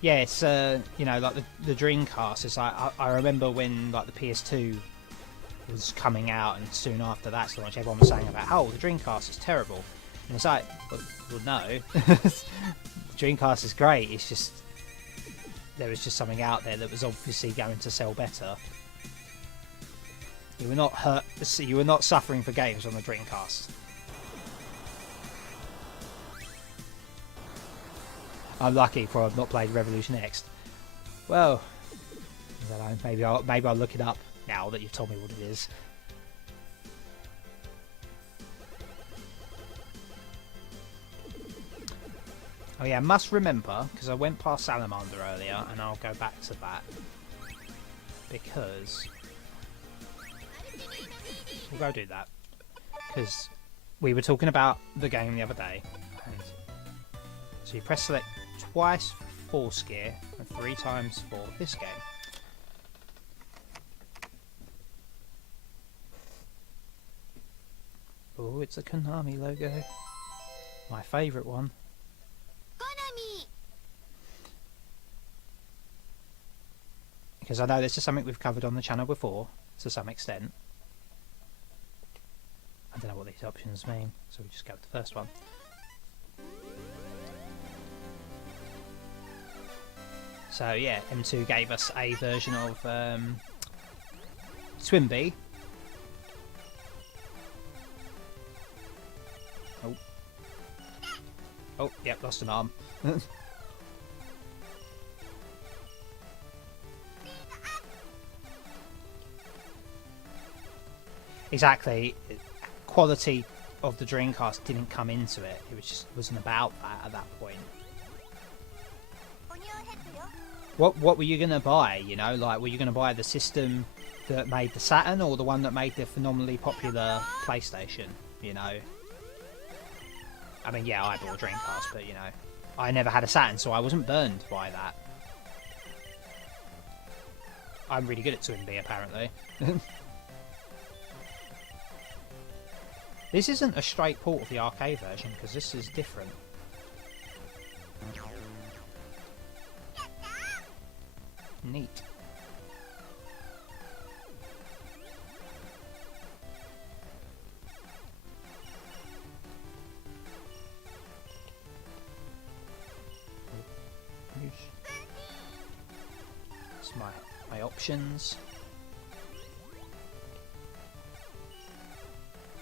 Yeah, it's you know, like the Dreamcast. It's like I remember when like the PS2 was coming out, and soon after that's launched, everyone was saying about, oh, the Dreamcast is terrible, and it's like, well no, the Dreamcast is great. It's just there was just something out there that was obviously going to sell better. You were not hurt. You were not suffering for games on the Dreamcast. I'm lucky for I've not played Revolution X. Well, I don't know, maybe I'll look it up now that you've told me what it is. Oh yeah, I must remember, because I went past Salamander earlier, and I'll go back to that. Because we'll go do that. Because we were talking about the game the other day. And so you press select twice for Force-Gear and 3 times for this game. Oh, it's a Konami logo. My favourite one. Konami! Because I know this is something we've covered on the channel before, to some extent. I don't know what these options mean, so we just go with the first one. So yeah, M2 gave us a version of Twinbee. Oh. Oh, yep, lost an arm. Exactly. Quality of the Dreamcast didn't come into it. It was just wasn't about that at that point. What were you gonna buy? You know, like, were you gonna buy the system that made the Saturn or the one that made the phenomenally popular PlayStation? You know. I mean, yeah, I bought a Dreamcast, but you know, I never had a Saturn, so I wasn't burned by that. I'm really good at Twinbee, apparently. This isn't a straight port of the arcade version, because this is different. Neat. That's my options.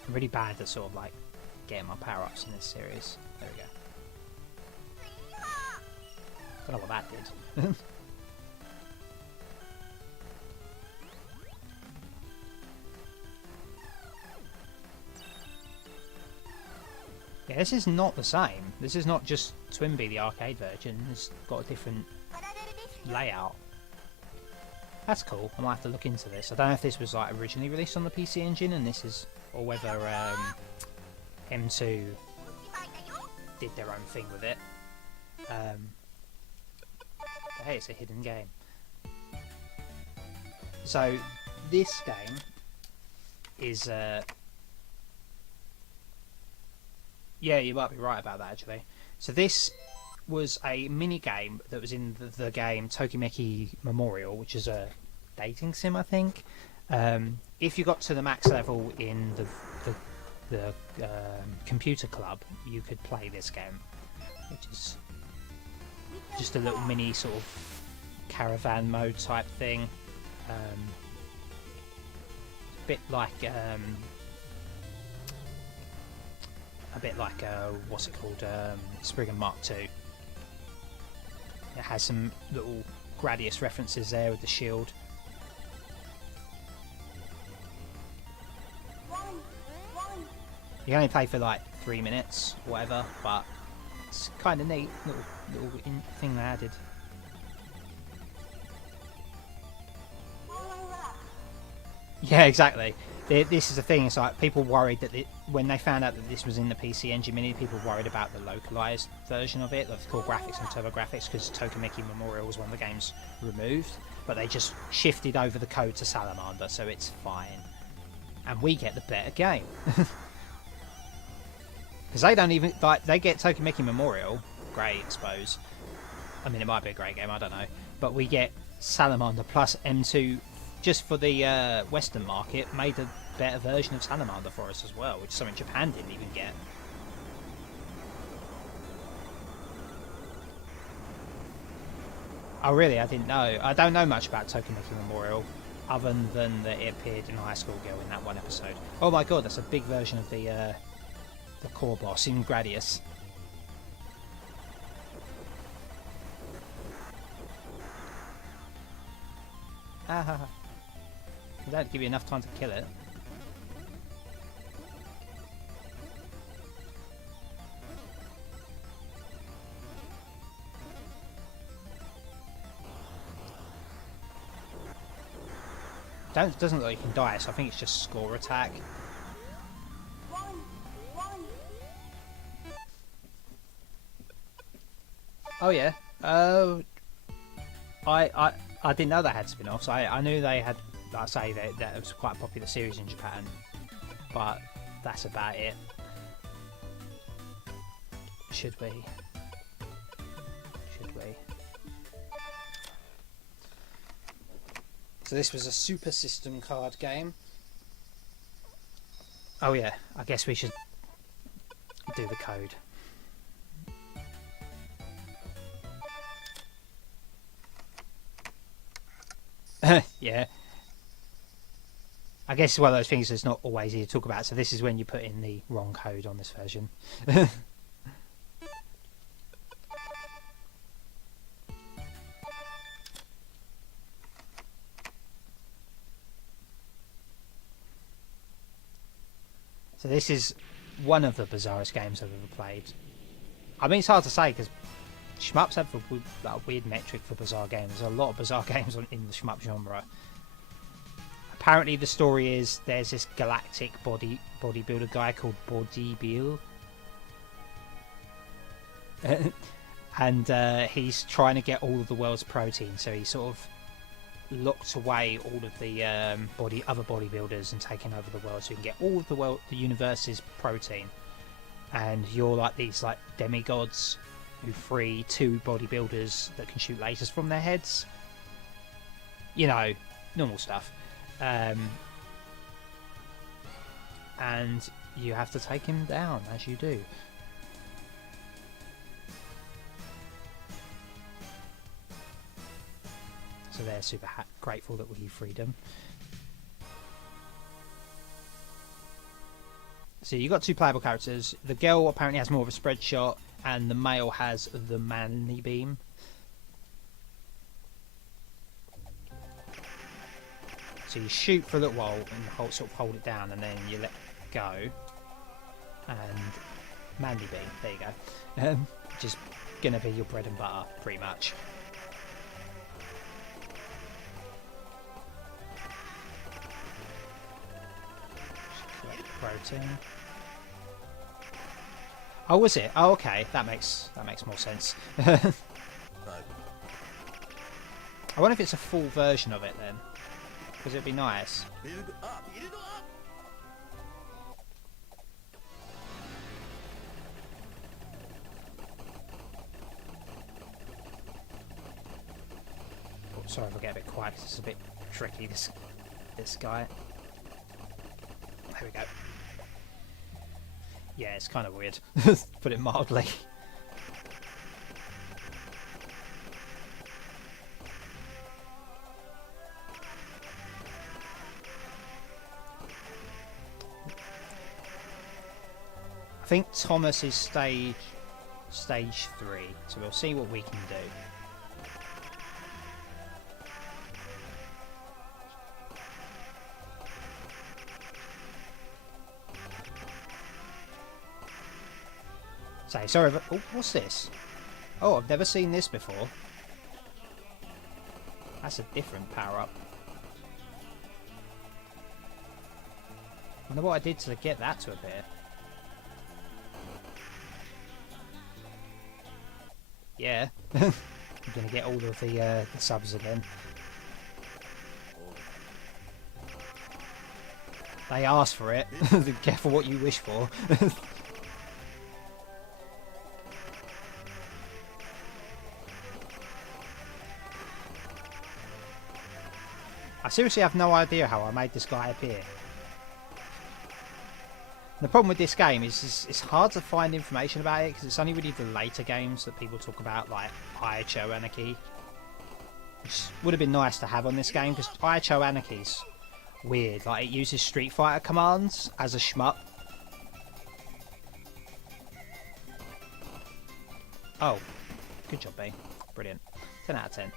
I'm really bad at sort of like getting my power-ups in this series. There we go. Don't know what that did. Yeah, this is not the same. This is not just Twinbee, the arcade version. It's got a different layout. That's cool. I might have to look into this. I don't know if this was like originally released on the PC Engine, and this is, or whether M2 did their own thing with it. But hey, it's a hidden game. So this game is yeah, you might be right about that actually. So this was a mini game that was in the game Tokimeki Memorial, which is a dating sim, I think. If you got to the max level in the computer club, you could play this game, which is just a little mini sort of caravan mode type thing. A bit like what's it called? Spriggan Mark II. It has some little Gradius references there with the shield. You can only play for like 3 minutes, or whatever, but it's kind of neat, little thing they added. Yeah, exactly. This is the thing. It's like people worried that when they found out that this was in the PC Engine Mini, people were worried about the localized version of it, of core graphics and turbo graphics, because Tokimeki Memorial was one of the games removed, but they just shifted over the code to Salamander, so it's fine. And we get the better game. Because they don't even, like, they get Tokimeki Memorial, great, I suppose. I mean, it might be a great game, I don't know. But we get Salamander plus M2 just for the Western market, made a better version of Salamander for us as well, which is something Japan didn't even get. Oh really? I didn't know. I don't know much about Tokimeki Memorial, other than that it appeared in High School Girl in that one episode. Oh my god, that's a big version of the core boss in Gradius. Ah, that'd give you enough time to kill it. Doesn't look like you can die, so I think it's just score attack. Oh yeah. I didn't know they had spin-offs. I knew they had. Like I say that was quite a popular series in Japan, but that's about it. Should we? So this was a Super System card game. Oh yeah, I guess we should do the code. Yeah. I guess it's one of those things that's not always easy to talk about, so this is when you put in the wrong code on this version. So this is one of the bizarrest games I've ever played. I mean, it's hard to say because shmups have a weird metric for bizarre games. There's a lot of bizarre games in the shmup genre. Apparently the story is there's this galactic bodybuilder guy called Bodybuil. And he's trying to get all of the world's protein, so he sort of locked away all of the other bodybuilders and taken over the world so he can get all of the universe's protein. And you're like these like demigods who free 2 bodybuilders that can shoot lasers from their heads. You know, normal stuff. And you have to take him down, as you do. So they're super grateful that we freed them. So you've got 2 playable characters. The girl apparently has more of a spread shot, and the male has the manly beam. So you shoot for a little while and sort of hold it down, and then you let go. And manly beam, there you go. Which is gonna be your bread and butter, pretty much. Protein. Oh, was it? Oh, okay. That makes more sense. I wonder if it's a full version of it then, because it'd be nice. Oh, sorry if I get a bit quiet, 'cause it's a bit tricky. This guy. There we go. Yeah, it's kind of weird, to put it mildly. I think Thomas is stage 3, so we'll see what we can do. Sorry, oh, what's this? Oh, I've never seen this before. That's a different power-up. I wonder what I did to get that to appear. Yeah. I'm gonna get all of the subs again. They asked for it. Be careful what you wish for. I seriously have no idea how I made this guy appear. The problem with this game is it's hard to find information about it because it's only really the later games that people talk about, like Cho Aniki, which would have been nice to have on this game because Cho Aniki's weird. Like, it uses Street Fighter commands as a shmup. Oh, good job, B. Brilliant. 10 out of 10.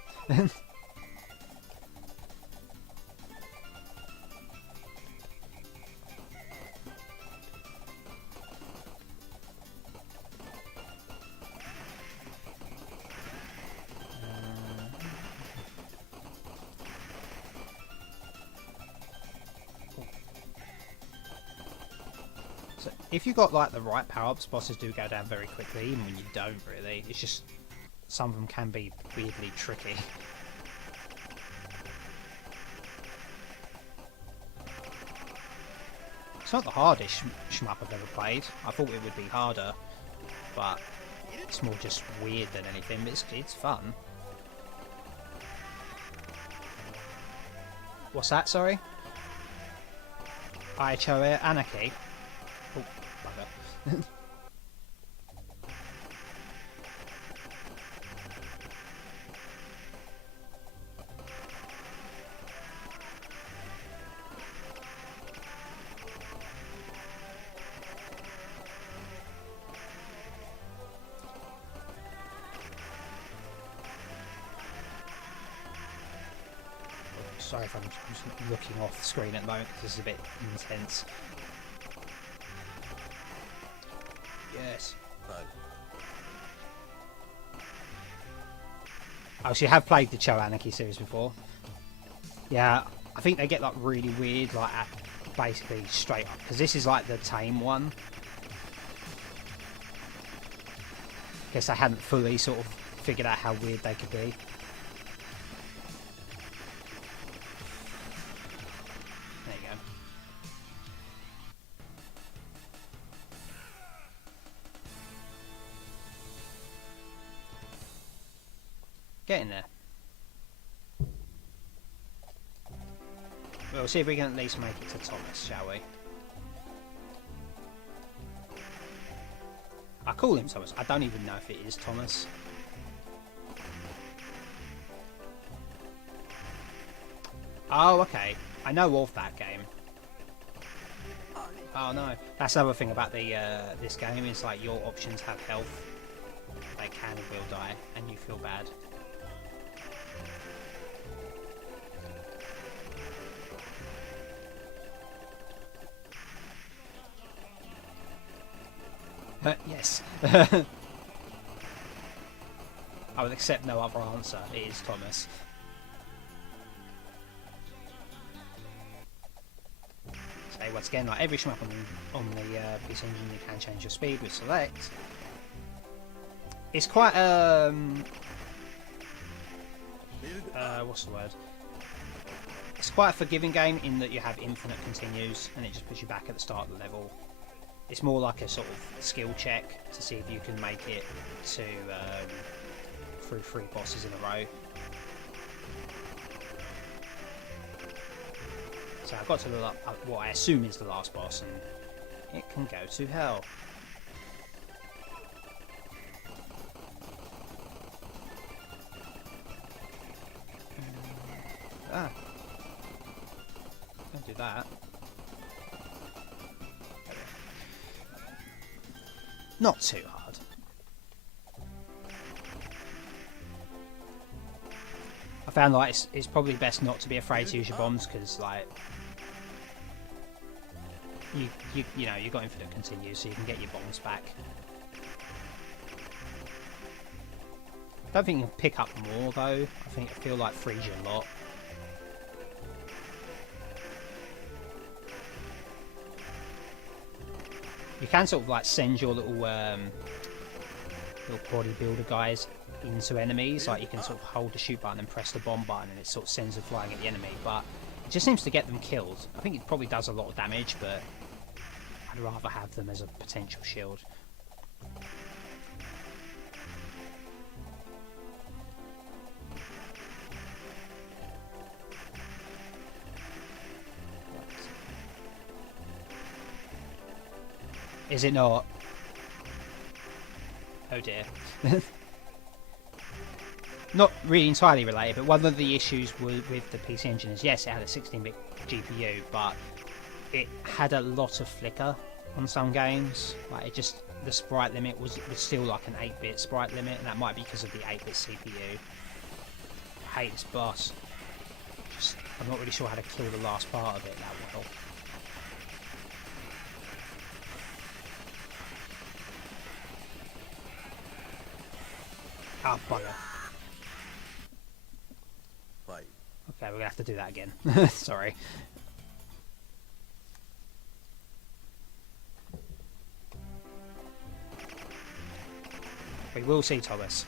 So if you got like the right power-ups, bosses do go down very quickly, even when you don't really. It's just some of them can be weirdly tricky. It's not the hardest shmup I've ever played. I thought it would be harder, but it's more just weird than anything, but it's fun. What's that, sorry? Cho Aniki? Oh, bugger. Sorry if I'm just looking off the screen at the moment because this is a bit intense. Yes. Oh, so you have played the Cho Aniki series before? Yeah, I think they get like really weird, like basically straight up, because this is like the tame one. Guess I hadn't fully sort of figured out how weird they could be. There you go. Get in there. We'll see if we can at least make it to Thomas, shall we? I call him Thomas. I don't even know if it is Thomas. Oh, okay. I know of that game. Oh no, that's the other thing about the this game is like your options have health. They can and will die, and you feel bad. Yes. I would accept no other answer. It is Thomas. So once again, like every shmup on the PC Engine, you can change your speed with select. It's quite what's the word? It's quite a forgiving game in that you have infinite continues, and it just puts you back at the start of the level. It's more like a sort of skill check to see if you can make it to through 3 bosses in a row. So I got to what I assume is the last boss, and it can go to hell. Ah, don't do that. Not too hard. I found like it's probably best not to be afraid to use your bombs because like you know you got infinite continues, so you can get your bombs back. I don't think you can pick up more though. I feel like frees you a lot. You can sort of like send your little bodybuilder guys into enemies. Like you can sort of hold the shoot button and press the bomb button, and it sort of sends them flying at the enemy. But it just seems to get them killed. I think it probably does a lot of damage, but I'd rather have them as a potential shield. Is it not? Oh dear. Not really entirely related, but one of the issues with the PC Engine is, yes, it had a 16-bit GPU, but it had a lot of flicker on some games. Like it just, the sprite limit was still like an 8-bit sprite limit, and that might be because of the 8-bit CPU. I hate this boss. I'm not really sure how to kill the last part of it that well. Oh, bugger. Okay, we're gonna have to do that again. Sorry. We will see, Thomas.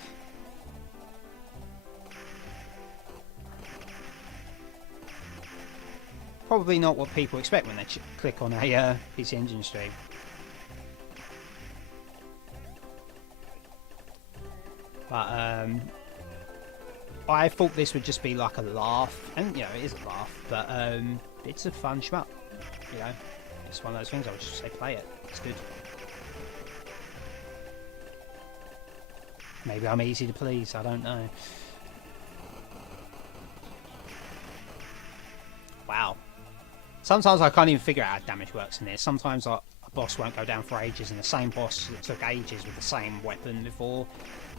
Probably not what people expect when they click on a PC Engine stream. But I thought this would just be like a laugh, and you know it is a laugh, but it's a fun shmup. You know, it's one of those things. I would just say play it. It's good. Maybe I'm easy to please. I don't know. Wow. Sometimes I can't even figure out how damage works in this. Sometimes a boss won't go down for ages, and the same boss that took ages with the same weapon before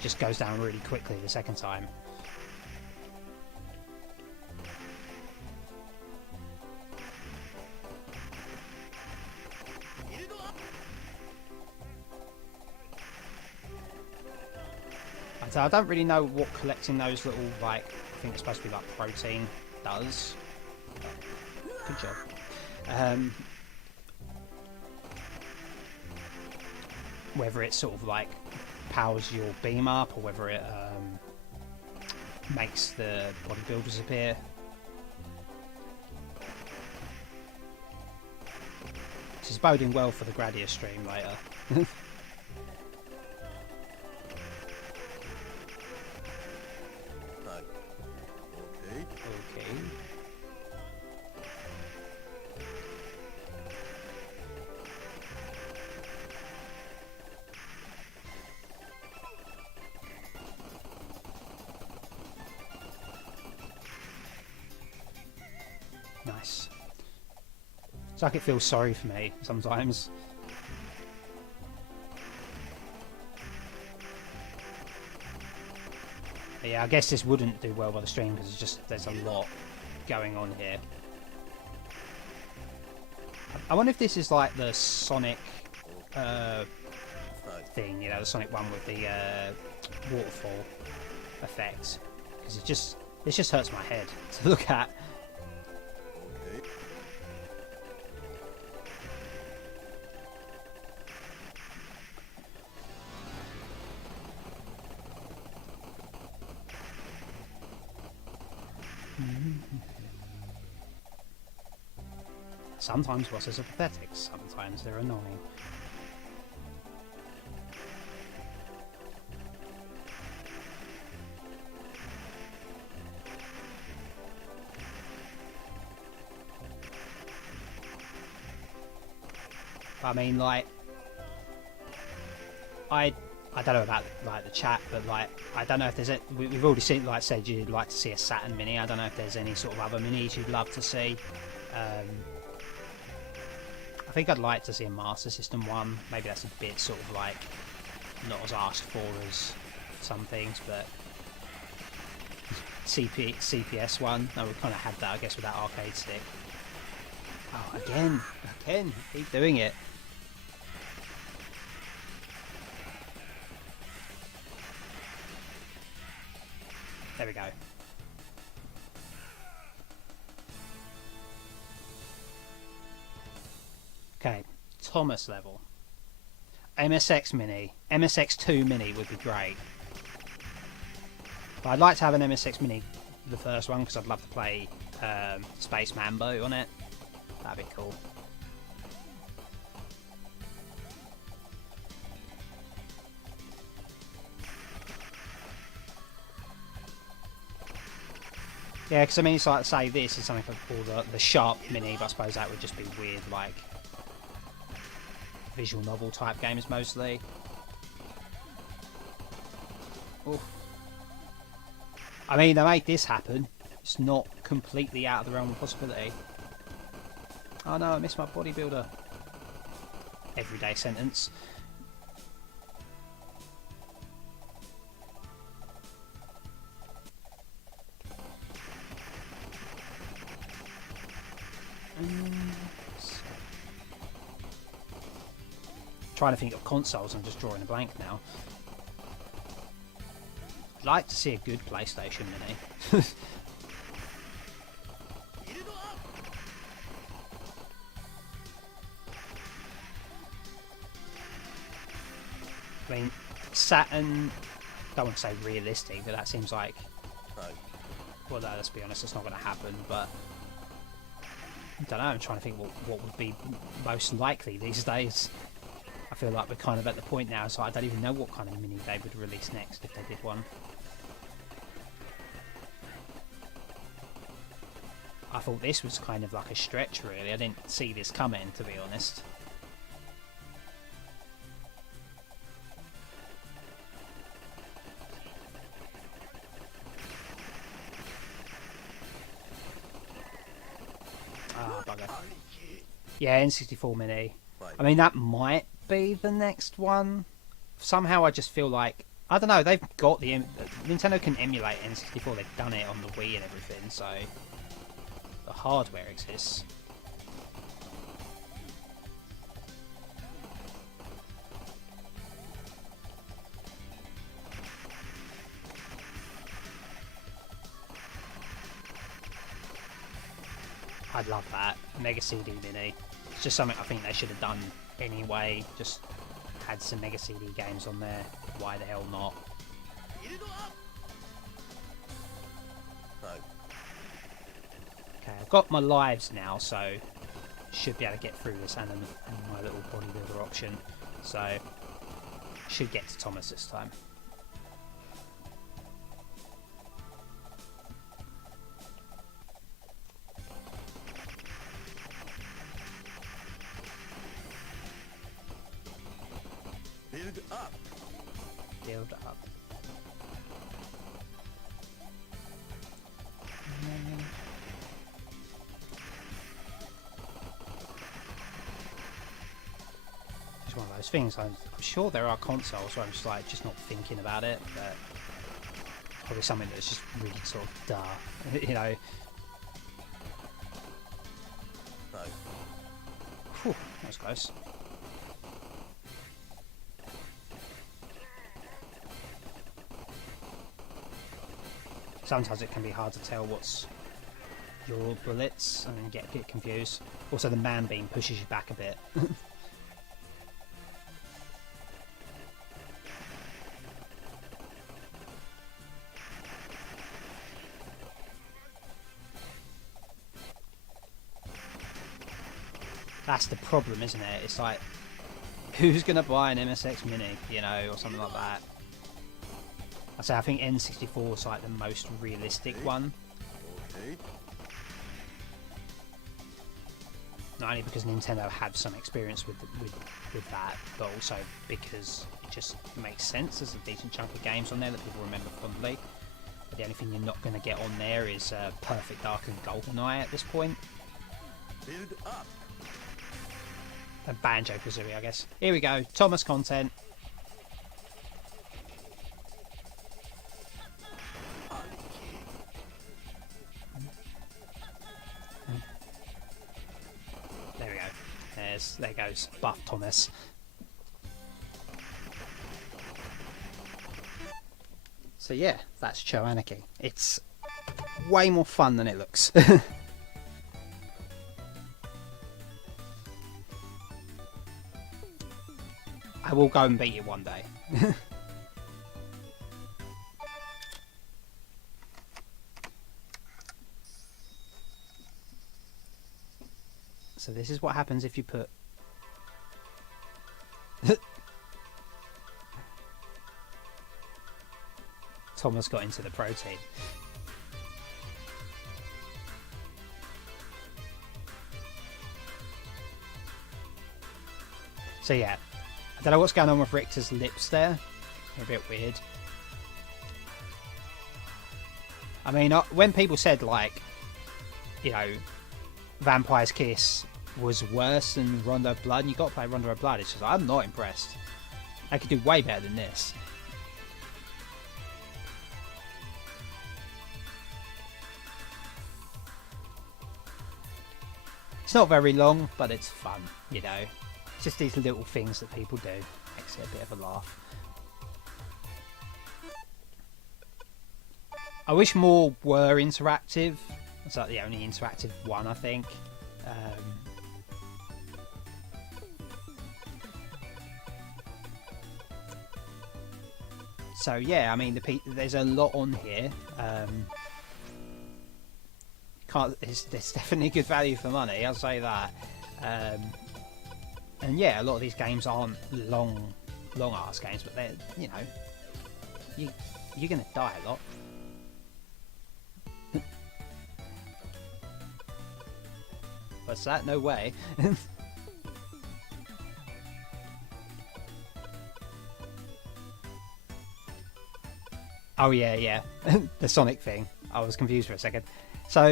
just goes down really quickly the second time. I don't really know what collecting those little, like, I think it's supposed to be like protein does. Good job. Whether it sort of like powers your beam up, or whether it makes the bodybuilders appear. Which is boding well for the Gradius stream later. Okay. Nice. It's like it feels sorry for me sometimes. But yeah, I guess this wouldn't do well by the stream because there's a lot going on here. I wonder if this is like the Sonic thing, you know, the Sonic one with the waterfall effect, because this just hurts my head to look at. Sometimes bosses are pathetic, sometimes they're annoying. I mean, like, I don't know about like the chat, but like I don't know if there's we've already seen, like, said you'd like to see a Saturn Mini. I don't know if there's any sort of other minis you'd love to see. I think I'd like to see a Master System one. Maybe that's a bit sort of like not as asked for as some things, but CPS one. No, we kind of had that, I guess, with that arcade stick. Oh, again, keep doing it. There we go. Okay, Thomas level. MSX Mini. MSX2 Mini would be great. But I'd like to have an MSX Mini, the first one, because I'd love to play Space Mambo on it. That'd be cool. Yeah, because I mean, it's like, say this is something for the Sharp Mini, but I suppose that would just be weird, like visual novel type games mostly. Oof. I mean, they made this happen. It's not completely out of the realm of possibility. Oh no, I missed my bodybuilder. Everyday sentence. Trying to think of consoles, I'm just drawing a blank now. I'd like to see a good PlayStation Mini. I mean, Saturn, don't want to say realistic, but that seems like, well, no, let's be honest, it's not going to happen, but I don't know, I'm trying to think what would be most likely these days. I feel like we're kind of at the point now, so I don't even know what kind of mini they would release next if they did one. I thought this was kind of like a stretch, really. I didn't see this coming, to be honest. Ah, bugger. Yeah, N64 Mini. I mean, that might be the next one. Somehow I just feel like, I don't know, they've got Nintendo can emulate N64, they've done it on the Wii and everything, so the hardware exists. I'd love that. Mega CD Mini. It's just something I think they should have done anyway. Just had some Mega CD games on there. Why the hell not? Okay, I've got my lives now, so should be able to get through this and my little bodybuilder option. So should get to Thomas this time. Build up. Build up. It's one of those things. I'm sure there are consoles where I'm just like not thinking about it, but probably something that's just really sort of duh, you know. Whew, that was close. Sometimes it can be hard to tell what's your bullets and then get a bit confused. Also, the man beam pushes you back a bit. That's the problem, isn't it? It's like, who's going to buy an MSX Mini, you know, or something like that? I say I think N64 is like the most realistic one. Okay. Not only because Nintendo had some experience with that, but also because it just makes sense. There's a decent chunk of games on there that people remember fondly. But the only thing you're not going to get on there is Perfect Dark and GoldenEye at this point. Build up. And Banjo-Kazooie, I guess. Here we go, Thomas content. There we go. There goes Buff Thomas. So yeah, that's Cho Aniki. It's way more fun than it looks. I will go and beat it one day. So this is what happens if you put... Thomas got into the protein. So yeah, I don't know what's going on with Richter's lips there. They're a bit weird. I mean, when people said, like, you know, Vampire's Kiss was worse than Rondo of Blood, and you got to play Rondo of Blood, it's just, I'm not impressed. They could do way better than this. It's not very long, but it's fun, you know. It's just these little things that people do. Makes it a bit of a laugh. I wish more were interactive. It's like the only interactive one, I think. So yeah, I mean, there's a lot on here. There's definitely good value for money, I'll say that. And yeah, a lot of these games aren't long ass games, but they're, you know, you're gonna die a lot. What's that? No way. Oh yeah. The Sonic thing. I was confused for a second. So,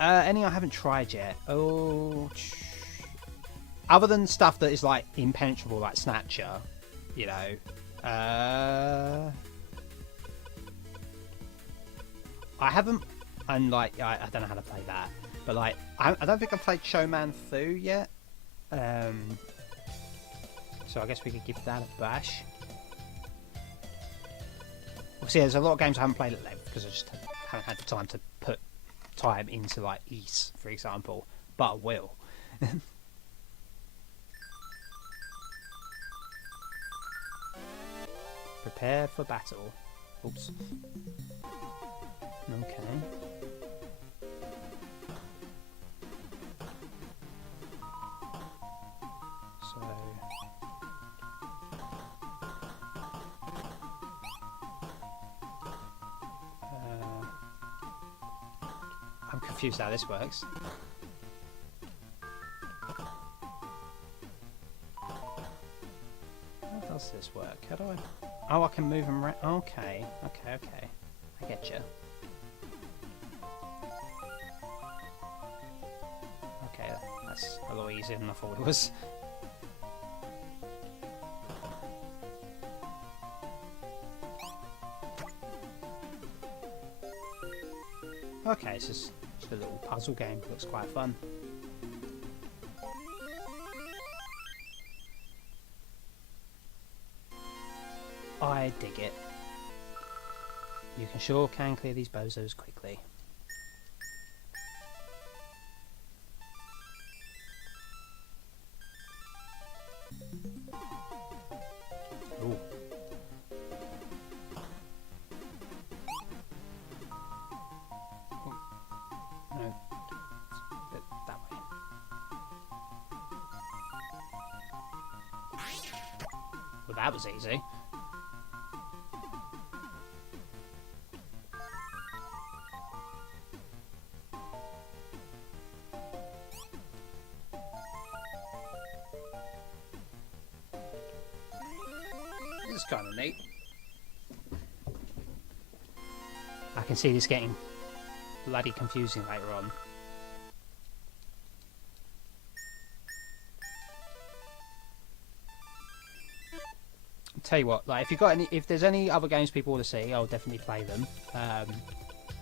any I haven't tried yet. Oh, other than stuff that is like impenetrable, like Snatcher, you know. I haven't, and like I don't know how to play that, but like I don't think I've played Showman 2 yet. So I guess we could give that a bash. Well, see, there's a lot of games I haven't played at length because I just haven't had the time to put time into like Ys, for example, but I will. Prepare for battle. Oops. Okay. So... I'm confused how this works. How does this work? How do I... Oh, I can move them around. Okay. I get you. Okay, that's a lot easier than I thought it was. Okay, it's just a little puzzle game. Looks quite fun. I dig it. You can clear these bozos quickly. Ooh. No. That way. Well, that was easy. This is kind of neat. I can see this getting bloody confusing later on. I'll tell you what, like if there's any other games people want to see, I'll definitely play them.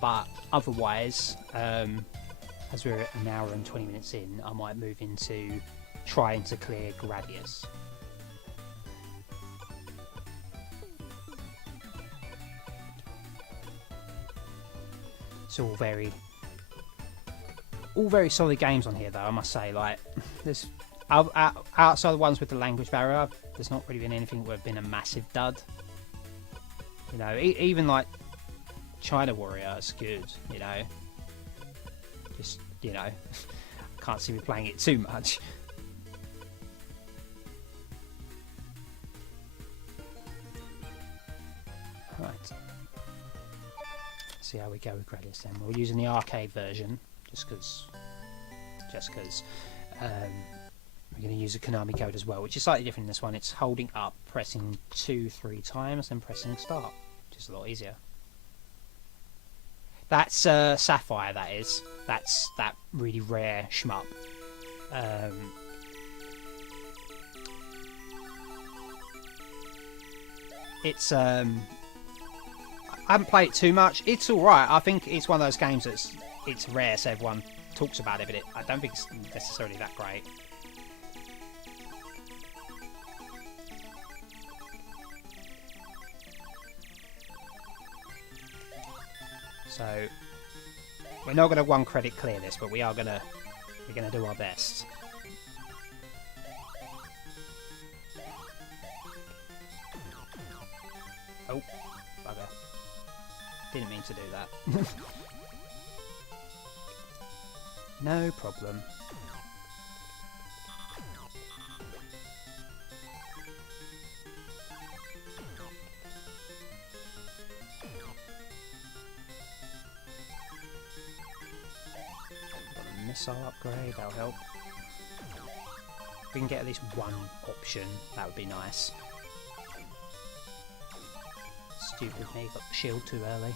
But otherwise, as we're an hour and 20 minutes in, I might move into trying to clear Gradius. It's all very solid games on here, though, I must say. Like, there's outside the ones with the language barrier, there's not really been anything that have been a massive dud. You know, even like China Warrior is good. You know, Just, you know, can't see me playing it too much. Right. See how we go with Gradius then. We're using the arcade version just because we're going to use a Konami code as well, which is slightly different in this one. It's holding up, pressing 2-3 times, then pressing start, which is a lot easier. That's Sapphire, that is. That's that really rare shmup. It's I haven't played it too much. It's alright. I think it's one of those games it's rare, so everyone talks about it, but I don't think it's necessarily that great. So we're not going to one credit clear this, but we're gonna do our best. Oh, bugger! Didn't mean to do that. No problem. Missile upgrade, that'll help. If we can get at least one option, that would be nice. Stupid me, got the shield too early.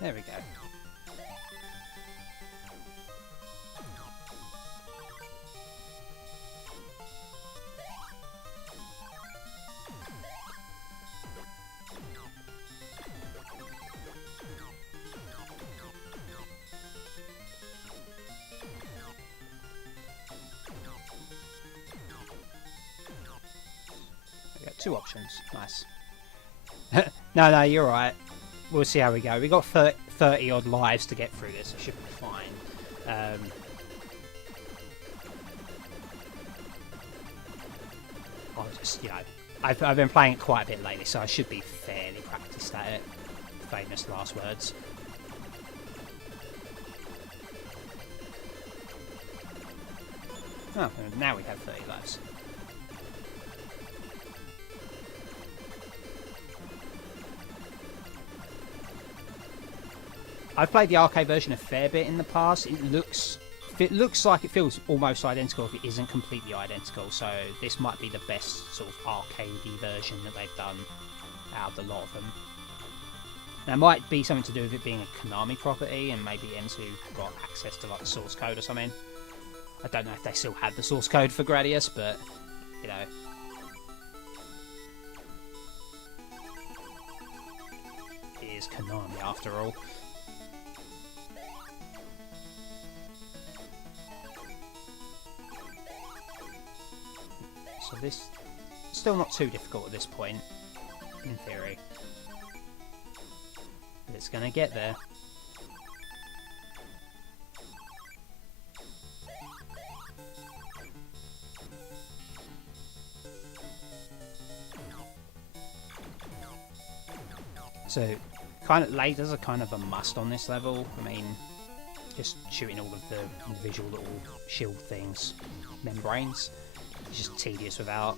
There we go. We got two options. Nice. No, you're right. We'll see how we go. We got 30 odd lives to get through this. I should be fine. I'll just, you know, I've been playing it quite a bit lately, so I should be fairly practiced at it. Famous last words. Oh, now we have 30 lives. I've played the arcade version a fair bit in the past. It looks like it feels almost identical if it isn't completely identical, so this might be the best sort of arcadey version that they've done out of the lot of them. Now, it might be something to do with it being a Konami property, and maybe N2 got access to like the source code or something. I don't know if they still have the source code for Gradius, but, you know. It is Konami after all. So this still not too difficult at this point, in theory. But it's going to get there. So, kind of lasers are kind of a must on this level. I mean, just shooting all of the individual little shield things, membranes. It's just tedious without.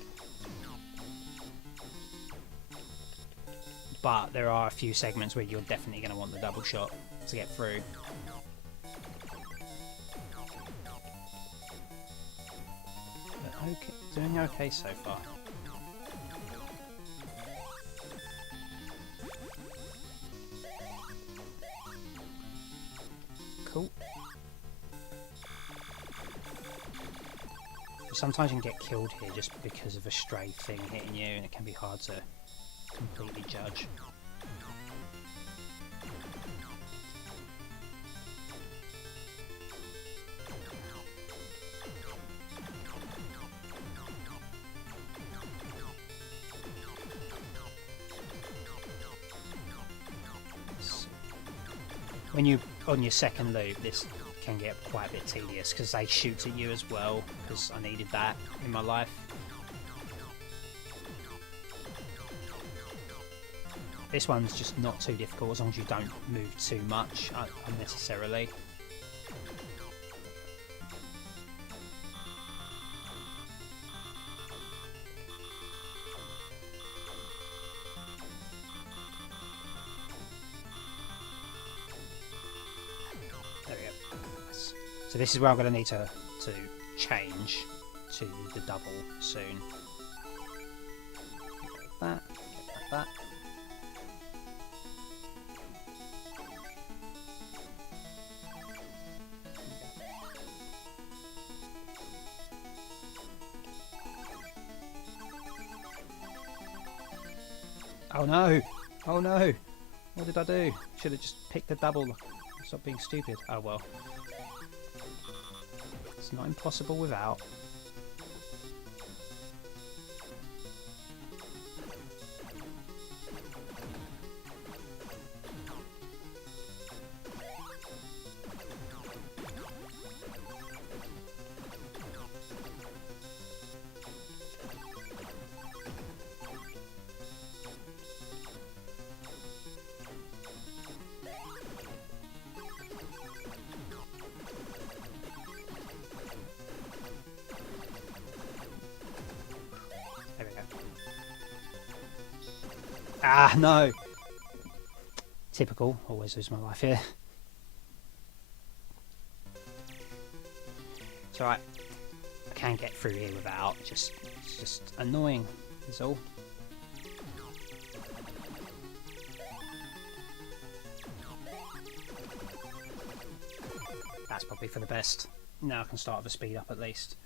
But there are a few segments where you're definitely going to want the double shot to get through. But okay, doing okay so far. Cool. Sometimes you can get killed here just because of a stray thing hitting you, and it can be hard to completely judge. When you on your second loop, this can get quite a bit tedious because they shoot at you as well, because I needed that in my life. This one's just not too difficult as long as you don't move too much unnecessarily. There we go. Nice. So this is where I'm going to need to change to the double soon. Get that, get that. Oh no! Oh no! What did I do? Should have just picked the double. Stop being stupid. Oh well. It's not impossible without. Ah, no! Typical. Always lose my life here. It's alright. I can get through here without. It's just annoying, is all. That's probably for the best. Now I can start with a speed up at least.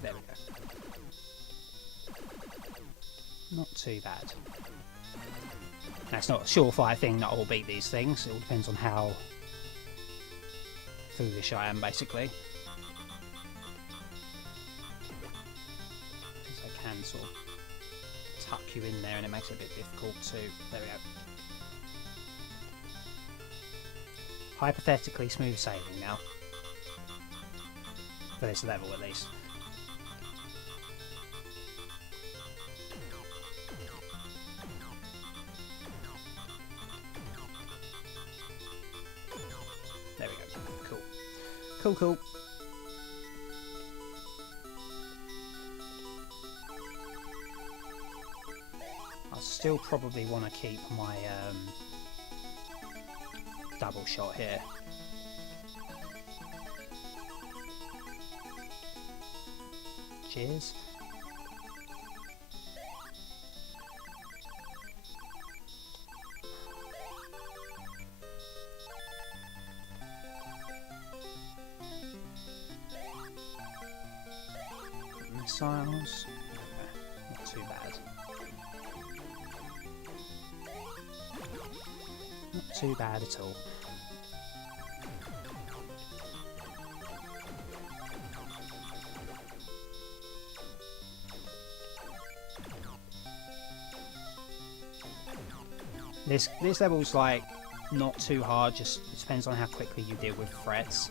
There we go. Not too bad. Now, it's not a surefire thing that I will beat these things. It all depends on how foolish I am, basically. Because I can sort of tuck you in there and it makes it a bit difficult too. There we go. Hypothetically smooth sailing now. For this level, at least. There we go. Cool. Cool, cool. I'll still probably want to keep my double shot here. Cheers. Missiles. Not too bad. Not too bad at all. This level's like not too hard, just it depends on how quickly you deal with threats.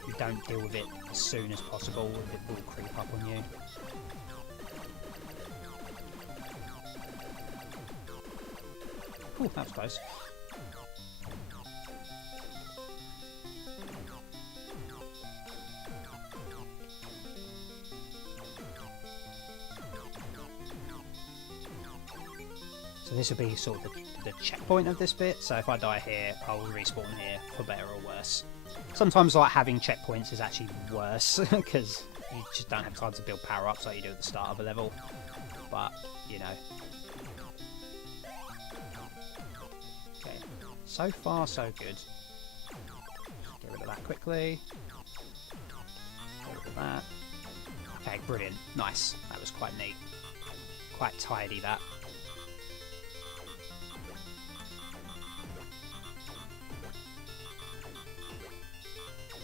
If you don't deal with it as soon as possible, it will creep up on you. Ooh, that was close. So this will be sort of the checkpoint of this bit, so if I die here, I'll respawn here, for better or worse. Sometimes like having checkpoints is actually worse, because you just don't have time to build power-ups like you do at the start of a level. But, you know. Okay, so far so good. Get rid of that quickly. Get rid of that. Okay, brilliant. Nice. That was quite neat. Quite tidy, that.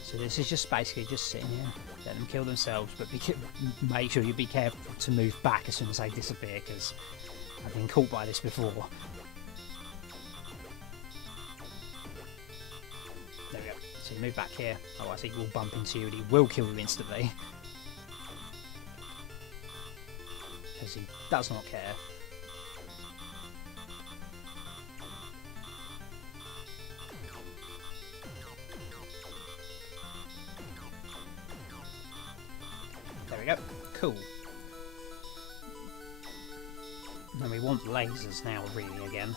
So this is just basically just sitting here, let them kill themselves, but make sure you be careful to move back as soon as they disappear, because I've been caught by this before. There we go. So you move back here, otherwise he will bump into you and he will kill you instantly. Because he does not care. There we go. Cool. And we want lasers now, really, again.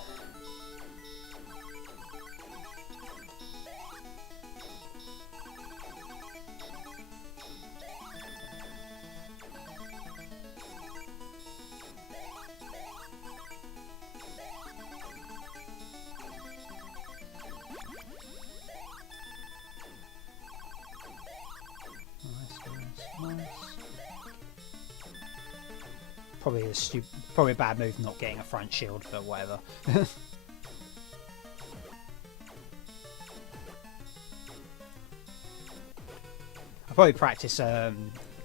Nice. Probably a bad move not getting a front shield, but whatever. I'll probably practice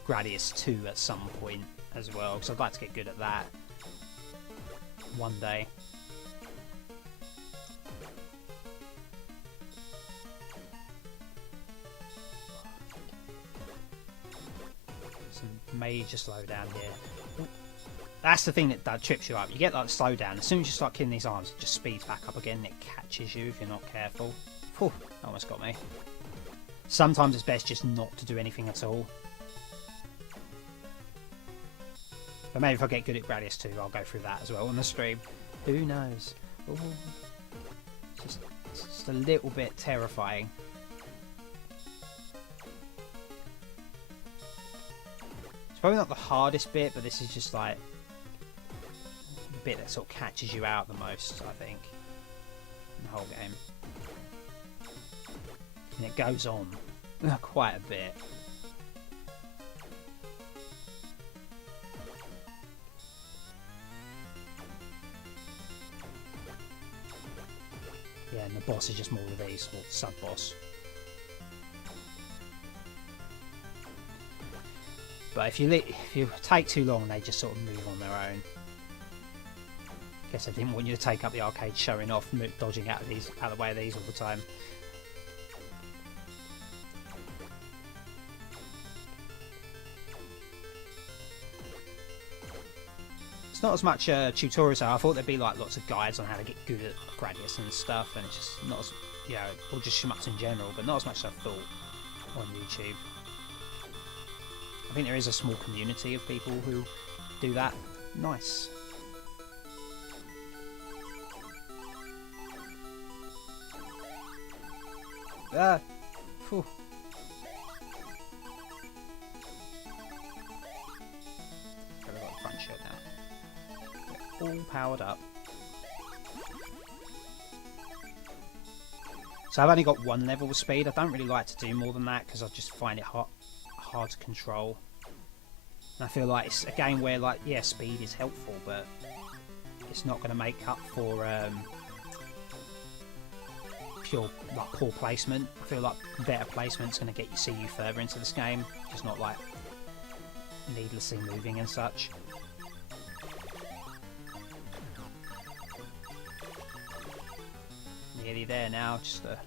Gradius II at some point as well, because I'd like to get good at that one day. Some major slowdown here. That's the thing that trips you up. You get like the slowdown. As soon as you start killing these arms, it just speeds back up again and it catches you if you're not careful. Whew, that almost got me. Sometimes it's best just not to do anything at all. But maybe if I get good at Gradius II, I'll go through that as well on the stream. Who knows? Ooh. It's just a little bit terrifying. It's probably not the hardest bit, but this is just like the bit that sort of catches you out the most, I think, in the whole game. And it goes on quite a bit. Yeah, and the boss is just more of these, or sub-boss. But if you take too long, they just sort of move on their own. Guess I didn't want you to take up the arcade showing off, dodging out of the way of these all the time. It's not as much tutorials. I thought there'd be like lots of guides on how to get good at Gradius and stuff, and it's just not as, you know, or just shmups in general, but not as much as I thought on YouTube. I think there is a small community of people who do that. Nice. Phew. I've got the front shield now. They're all powered up. So I've only got one level of speed. I don't really like to do more than that because I just find it hard to control. And I feel like it's a game where, like, yeah, speed is helpful, but it's not going to make up for pure, like, poor placement. I feel like better placement's going to see you further into this game, just not like needlessly moving and such. Nearly there now, just a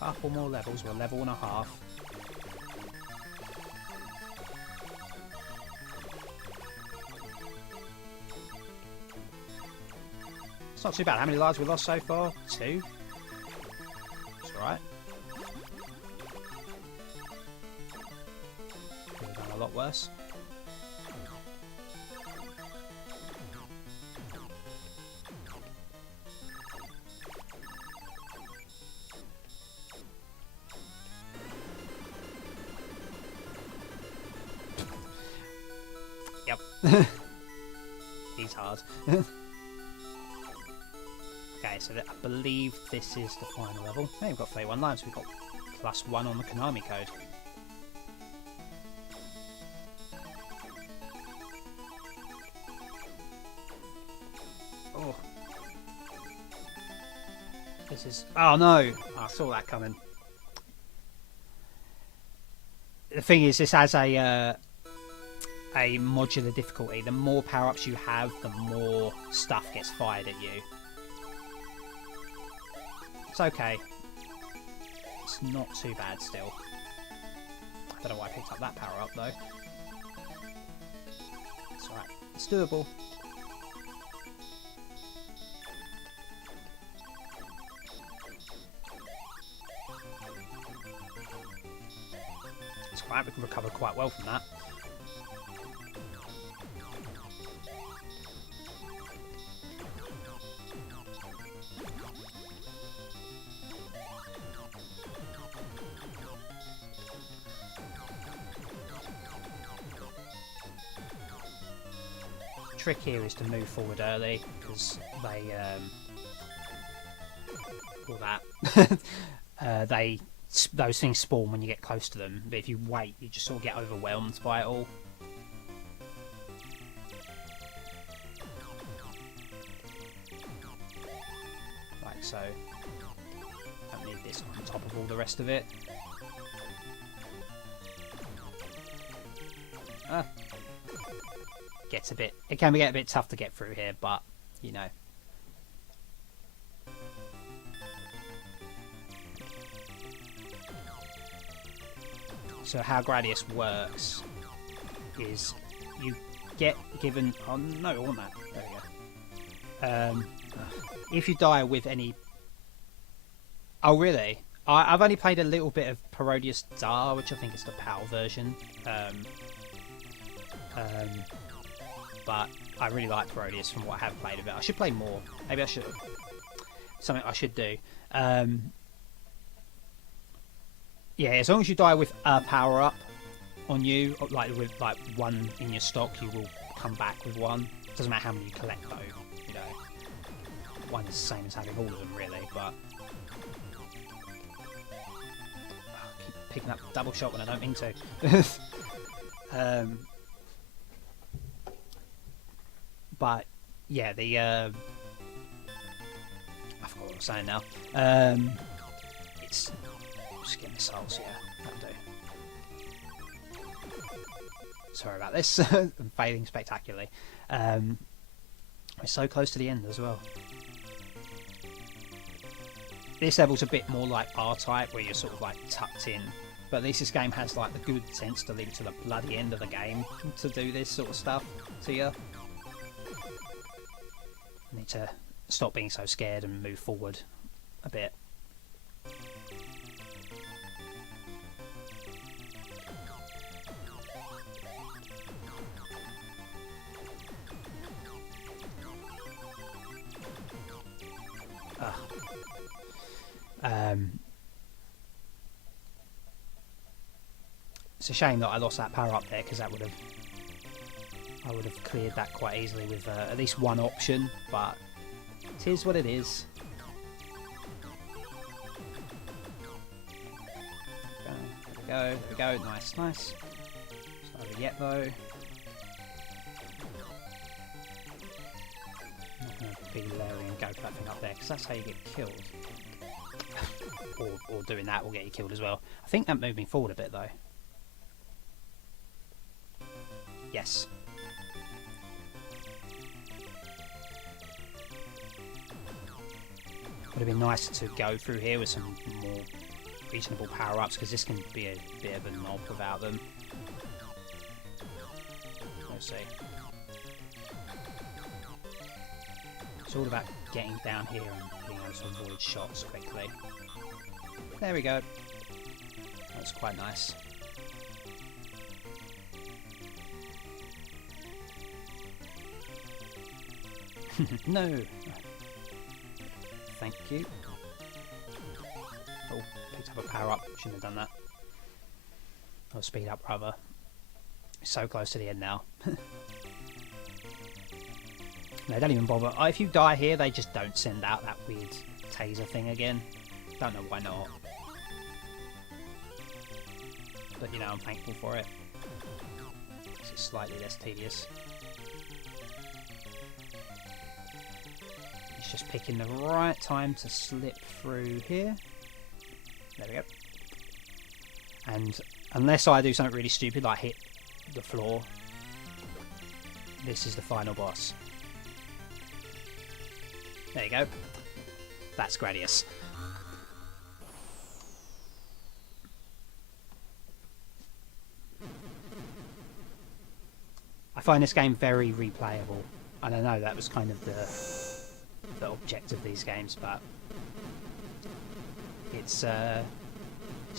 couple more levels. We're level and a half. It's not too bad. How many lives we lost so far? 2. It's alright. Could have done a lot worse. Yep. He's hard. Okay, so I believe this is the final level. Hey, we've got 31 lives. We've got +1 on the Konami code. This is... Oh no! I saw that coming. The thing is, this has a modular difficulty. The more power-ups you have, the more stuff gets fired at you. It's okay. It's not too bad still. I don't know why I picked up that power-up though. It's alright. It's doable. It's alright, we can recover quite well from that. Trick here is to move forward early because they all that those things spawn when you get close to them, but if you wait you just sort of get overwhelmed by it all. Like so. Don't need this on top of all the rest of it. It can get a bit tough to get through here, but you know. So how Gradius works is you get given... Oh no, I want that. There we go. If you die with any... Oh really? I've only played a little bit of Parodier, which I think is the PAL version. But I really like Parodius from what I have played of it. I should play more. Maybe I should. Something I should do. Yeah, as long as you die with a power up on you, like with like one in your stock, you will come back with one. Doesn't matter how many you collect though. You know, one is the same as having all of them really. But I keep picking up double shot when I don't mean to. But yeah, the I forgot what I was saying now. It's just get missiles, yeah, that'll do. Sorry about this. I'm failing spectacularly. We're so close to the end as well. This level's a bit more like R-Type, where you're sort of like tucked in. But at least this game has like the good sense to leave it to the bloody end of the game to do this sort of stuff to you. Need to stop being so scared and move forward a bit. It's a shame that I lost that power up there, because that would have... I would have cleared that quite easily with at least one option, but it is what it is. There we go, nice. It's not over yet though. I'm not going to be Larry and go for that thing up there, because that's how you get killed. or doing that will get you killed as well. I think that moved me forward a bit though. Yes. Would have been nice to go through here with some more reasonable power-ups, because this can be a bit of a knob without them. We'll see. It's all about getting down here and being able to avoid shots quickly. There we go. That's quite nice. No! Thank you. Oh, picked up a power up. Shouldn't have done that. Or speed up rather. So close to the end now. They don't even bother. Oh, if you die here, they just don't send out that weird taser thing again. Don't know why not. But you know, I'm thankful for it. This is slightly less tedious. It's just picking the right time to slip through here. There we go. And unless I do something really stupid like hit the floor, this is the final boss. There you go. That's Gradius. I find this game very replayable, and I know that was kind of the object of these games, but it's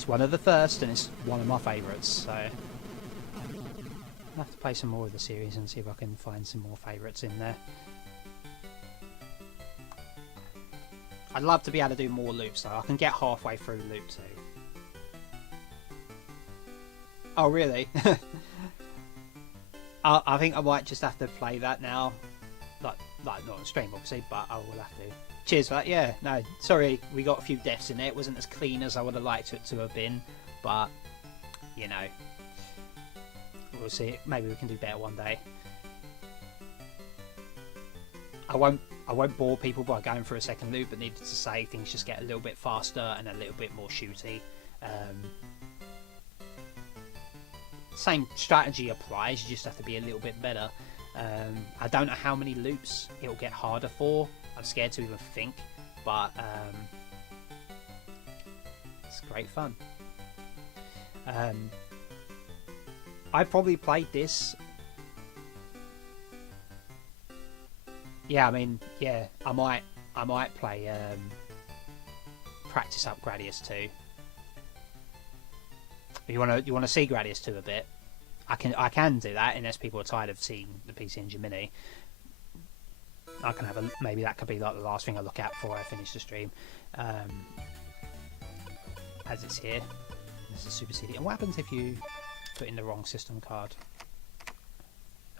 one of the first, and it's one of my favourites. So I'll have to play some more of the series and see if I can find some more favourites in there. I'd love to be able to do more loops though. I can get halfway through loop 2. Oh really? I think I might just have to play that now. Like not on stream obviously, but I will have to. Cheers for that. Yeah, no, sorry we got a few deaths in there. It wasn't as clean as I would have liked it to have been, but you know, we'll see. Maybe we can do better one day. I won't bore people by going through a second loop, but needless to say, things just get a little bit faster and a little bit more shooty. Same strategy applies, you just have to be a little bit better. I don't know how many loops it'll get harder for. I'm scared to even think, but it's great fun. I probably played this. Yeah, I mean, yeah, I might play practice up Gradius 2. If you wanna see Gradius 2 a bit, I can do that unless people are tired of seeing the PC Engine Mini. I can have maybe that could be like the last thing I look at before I finish the stream. As it's here, this is Super CD. And what happens if you put in the wrong system card?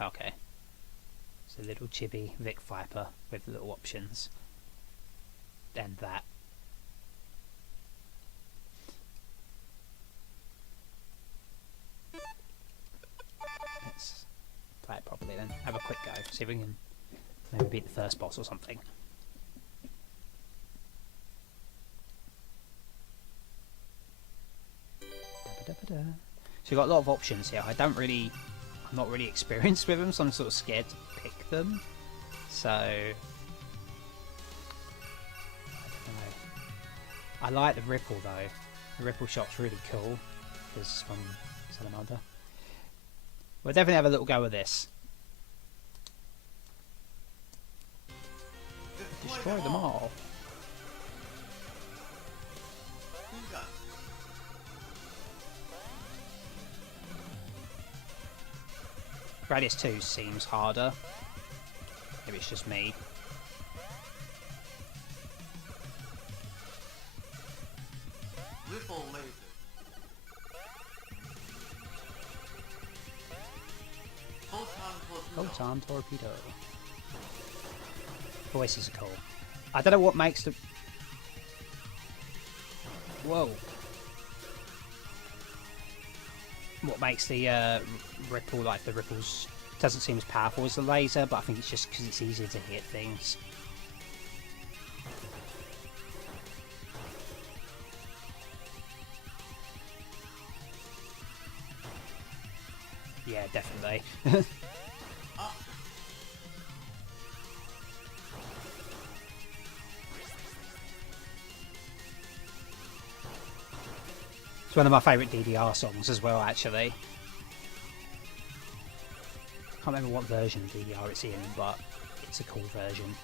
Okay. It's a little chibi Vic Viper with little options. And that. Let's play it properly then. Have a quick go. See if we can maybe beat the first boss or something. So you've got a lot of options here. I'm not really experienced with them, so I'm sort of scared to pick them. So I don't know. I like the ripple though. The ripple shot's really cool because from Salamander. We'll definitely have a little go with this. Destroy them all. Gradius 2 seems harder. Maybe it's just me. Ripple laser. Photon torpedo. Voices are cool. I don't know what makes the... Whoa. What makes the ripple, like the ripples, doesn't seem as powerful as the laser, but I think it's just because it's easier to hit things. Yeah, definitely. It's one of my favourite DDR songs as well, actually. Can't remember what version of DDR it's in, but it's a cool version.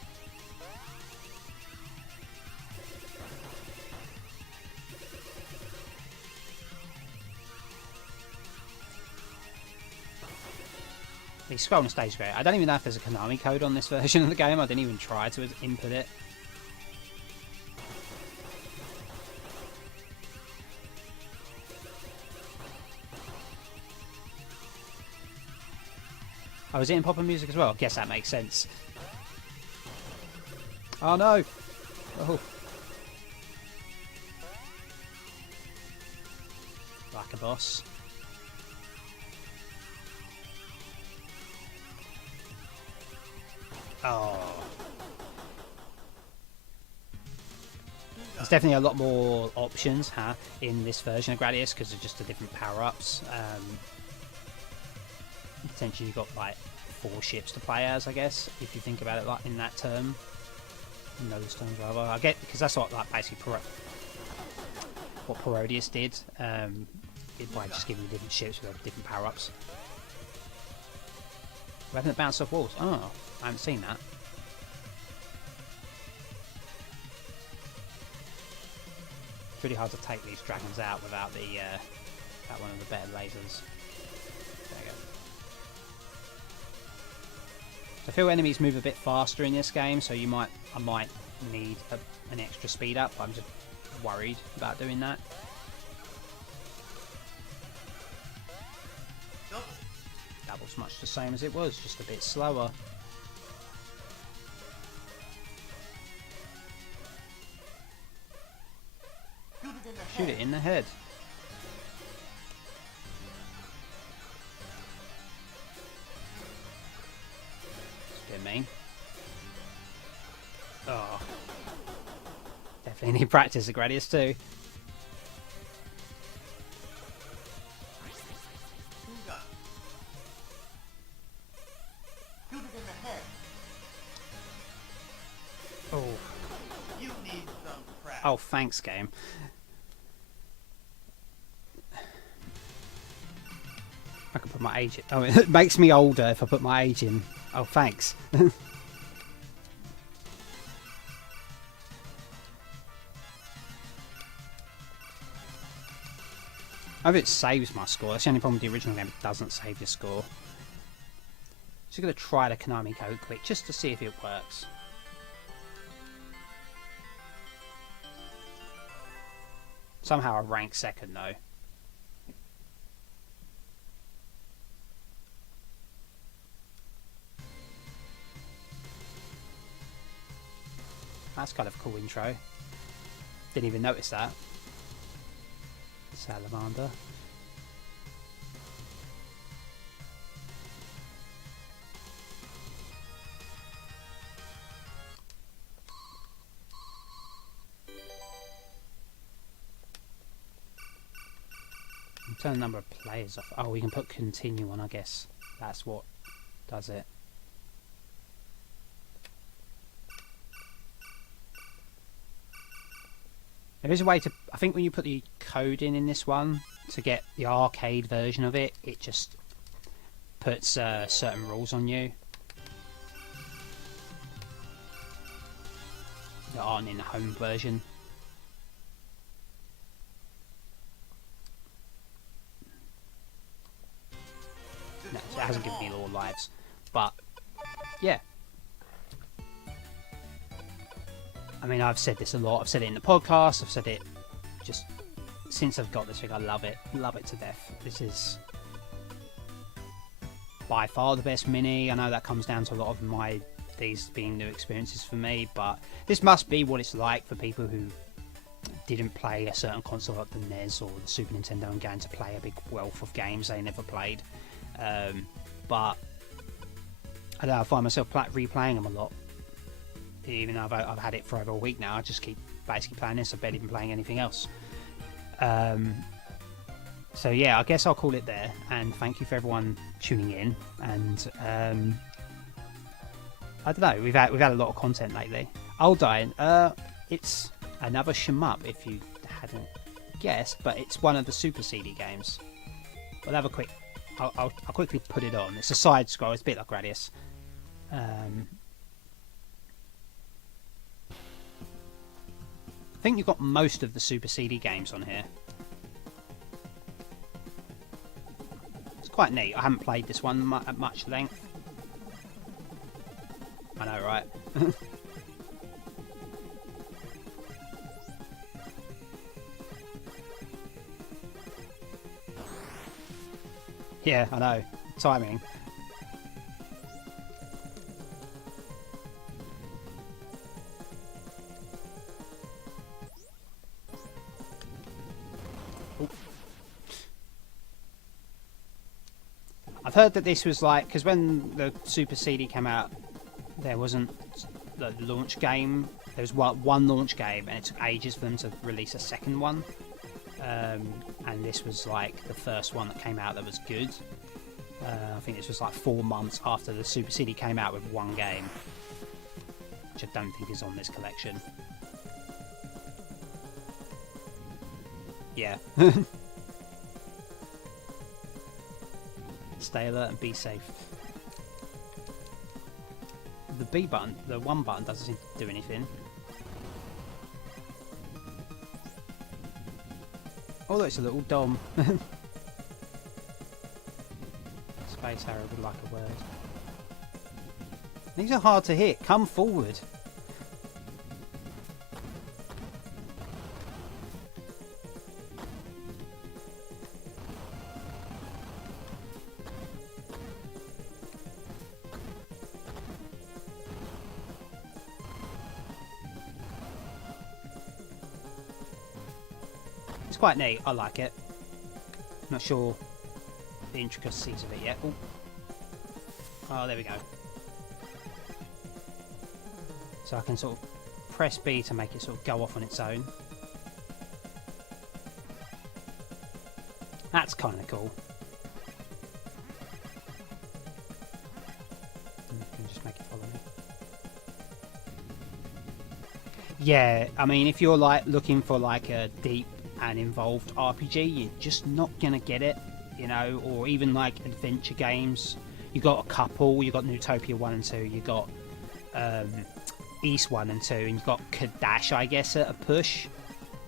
The scroll on stage is great. I don't even know if there's a Konami code on this version of the game. I didn't even try to input it. Oh, is it in proper music as well? I guess that makes sense. Oh no! Oh. Like a boss. Oh. There's definitely a lot more options in this version of Gradius because of just the different power-ups. Potentially you've got like 4 ships to play as, I guess, if you think about it like in that term. In those terms, rather. I get, because that's what like basically what Parodier did. By just giving you different ships with different power-ups. Weapon that bounce off walls. Oh, I haven't seen that. It's really hard to take these dragons out without the that one of the better lasers. There you go. So I feel enemies move a bit faster in this game, so I might need an extra speed up. I'm just worried about doing that. That was much the same as it was, just a bit slower. Shoot it in the head. It's a bit mean. Oh. Definitely need practice at Gradius II. Oh. You need some practice. Oh, thanks, game. I can put my age in. Oh, it makes me older if I put my age in. Oh, thanks. I hope it saves my score. That's the only problem with the original game. It doesn't save your score. Just going to try the Konami code quick just to see if it works. Somehow I rank second though. That's kind of a cool intro. Didn't even notice that. Salamander. Turn the number of players off. Oh, we can put continue on, I guess. That's what does it. There is a way to... I think when you put the code in this one, to get the arcade version of it, it just puts certain rules on you that aren't in the home version. No, so it hasn't given me all lives. But, yeah. I mean, I've said this a lot. I've said it in the podcast. I've said it just since I've got this thing. I love it. Love it to death. This is by far the best mini. I know that comes down to a lot of these being new experiences for me, but this must be what it's like for people who didn't play a certain console like the NES or the Super Nintendo and going to play a big wealth of games they never played. But I don't know, I find myself replaying them a lot. Even though I've had it for over a week now, I just keep basically playing this. I barely even playing anything else. So yeah, I guess I'll call it there. And thank you for everyone tuning in. And I don't know, we've had a lot of content lately. Aldynes, it's another shmup if you hadn't guessed, but it's one of the Super CD games. We'll have a quick. I'll quickly put it on. It's a side scroll. It's a bit like Gradius. I think you've got most of the Super CD games on here. It's quite neat. I haven't played this one at much length. I know, right? Yeah, I know. Timing. I've heard that this was like, because when the Super CD came out, there wasn't the launch game there was one launch game, and it took ages for them to release a second one. And this was like the first one that came out that was good. I think this was like 4 months after the Super CD came out with one game, which I don't think is on this collection. Yeah. Stay alert and be safe. The B button, the 1 button doesn't seem to do anything. Oh, look, it's a little dom. Space Harrier would like a word. These are hard to hit. Come forward. It's quite neat. I like it. Not sure the intricacies of it yet. Ooh. Oh, there we go. So I can sort of press B to make it sort of go off on its own. That's kind of cool. You can just make it follow me. Yeah, I mean, if you're like looking for like a deep and involved RPG, you're just not gonna get it, you know. Or even like adventure games, you got a couple. You got Neutopia 1 and 2. You got East 1 and 2, and you got Kadash, I guess, at a push.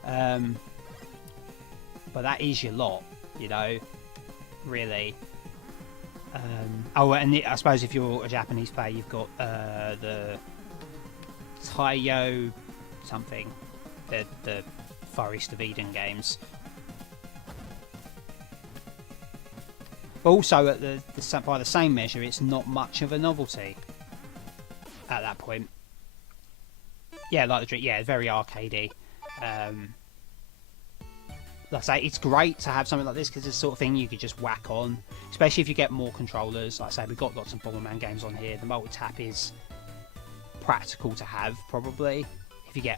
But that is your lot, you know. Really. Oh, and I suppose if you're a Japanese player, you've got the Taiyo something, the Far East of Eden games. But also, at by the same measure, it's not much of a novelty at that point. Yeah, like the Dream. Yeah, very arcadey. Like I say, it's great to have something like this because it's the sort of thing you could just whack on, especially if you get more controllers. Like I say, we've got lots of Bomberman games on here. The multi-tap is practical to have, probably. If you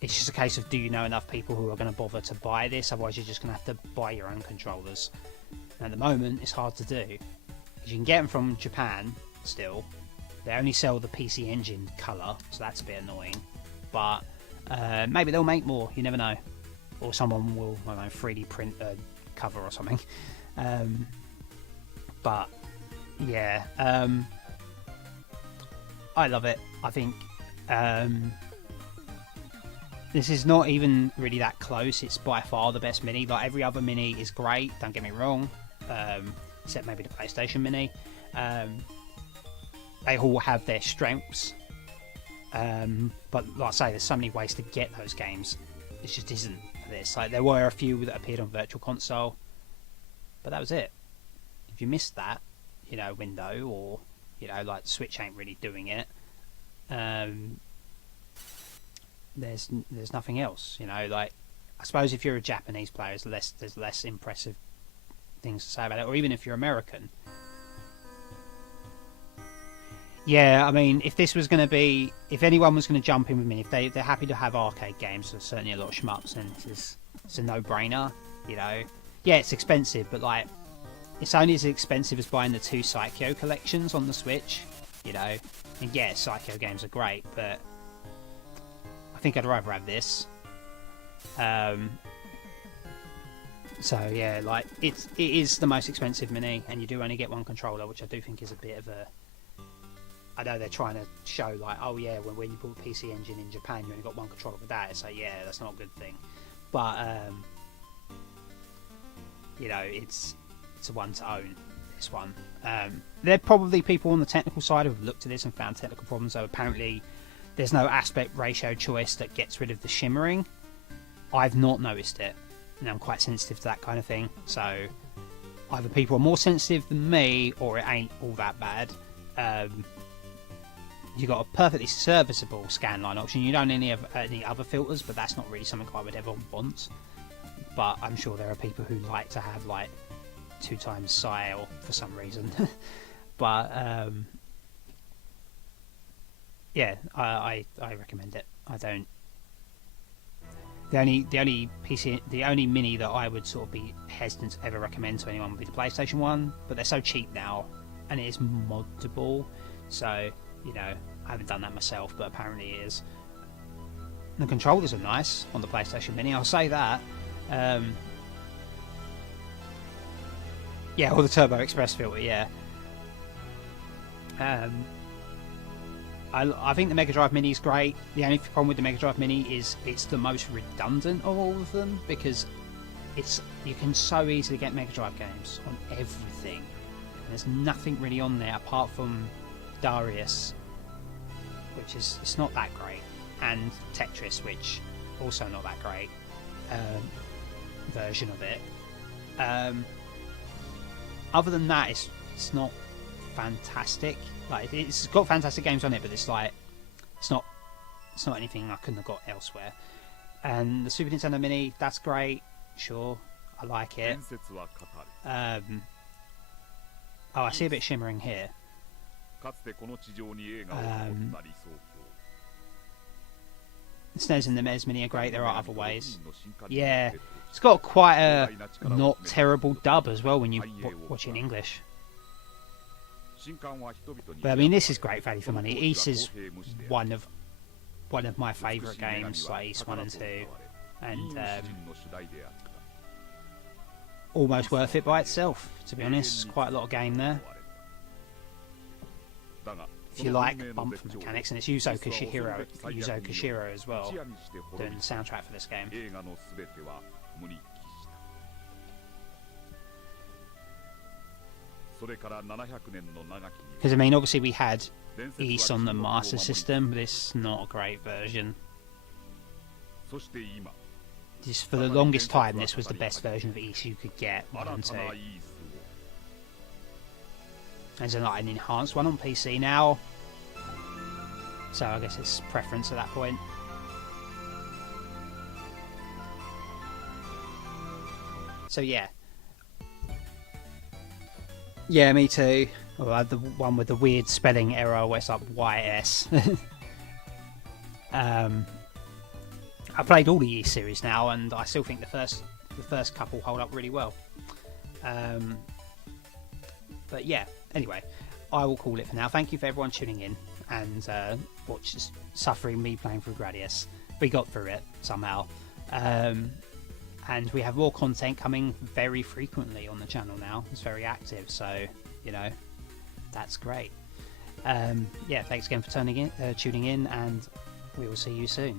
it's just a case of, do you know enough people who are going to bother to buy this? Otherwise, you're just going to have to buy your own controllers. And at the moment, it's hard to do because you can get them from Japan still. They only sell the PC Engine colour, so that's a bit annoying. But maybe they'll make more. You never know. Or someone will, I don't know, 3D print a cover or something. But yeah, I love it. I think this is not even really that close. It's by far the best Mini. Like every other Mini is great. Don't get me wrong. Except maybe the PlayStation Mini. They all have their strengths. But like I say, there's so many ways to get those games. It just isn't this. Like there were a few that appeared on Virtual Console, but that was it. If you missed that, you know, window, or you know, like Switch ain't really doing it. There's nothing else. You know, like I suppose if you're a Japanese player, there's less impressive things to say about it, or even if you're American. Yeah, I mean, if this was going to be, if anyone was going to jump in with me, if they're happy to have arcade games, there's certainly a lot of shmups, and it's a no-brainer, you know. Yeah, it's expensive, but like, it's only as expensive as buying the 2 Psycho collections on the Switch, you know. And yeah, Psycho games are great, but I think I'd rather have this. So yeah, like it is the most expensive Mini, and you do only get one controller, which I do think is a bit of a. I know they're trying to show like, oh yeah, when you bought PC Engine in Japan, you only got one controller for that. It's like, yeah, that's not a good thing. But you know, it's a one to own. This one. There are probably people on the technical side who've looked at this and found technical problems. So apparently, there's no aspect ratio choice that gets rid of the shimmering. I've not noticed it, and I'm quite sensitive to that kind of thing. So either people are more sensitive than me, or it ain't all that bad. You got a perfectly serviceable scanline option. You don't need any other filters, but that's not really something I would ever want. But I'm sure there are people who like to have like 2 times psi for some reason. But yeah, I recommend it. I don't. The only mini that I would sort of be hesitant to ever recommend to anyone would be the PlayStation 1, but they're so cheap now, and it is moddable, so, you know, I haven't done that myself, but apparently it is. The controllers are nice on the PlayStation Mini, I'll say that. Yeah, or the Turbo Express filter, yeah. I think the Mega Drive Mini is great. The only problem with the Mega Drive Mini is it's the most redundant of all of them, because you can so easily get Mega Drive games on everything. There's nothing really on there apart from Darius, which is it's not that great, and Tetris, which also not that great version of it. Other than that, it's not fantastic. Like, it's got fantastic games on it, but it's like it's not anything I couldn't have got elsewhere. And the Super Nintendo Mini, that's great, sure, I like it. Oh, I see a bit shimmering here. The SNES and the MES Mini are great. There are other ways. Yeah, it's got quite a not terrible dub as well when you watch it in English. But I mean, this is great value for money. Ys is one of my favourite games, like Ys 1 and 2, and almost worth it by itself, to be honest. Quite a lot of game there. If you like bump mechanics, and it's Yuzo Koshiro as well doing the soundtrack for this game. Because I mean, obviously we had Ys on the Master System, but it's not a great version. Just for the longest time, this was the best version of Ys you could get, 1 and 2. There's like an enhanced one on PC now, so I guess it's preference at that point. So yeah. Yeah, me too. Well, I had the one with the weird spelling error where it's like YS. I played all the Ys series now, and I still think the first couple hold up really well. But yeah, anyway, I will call it for now. Thank you for everyone tuning in and suffering me playing through Gradius. We got through it somehow. And we have more content coming very frequently on the channel now. It's very active, so, you know, that's great. Yeah, thanks again for tuning in, and we will see you soon.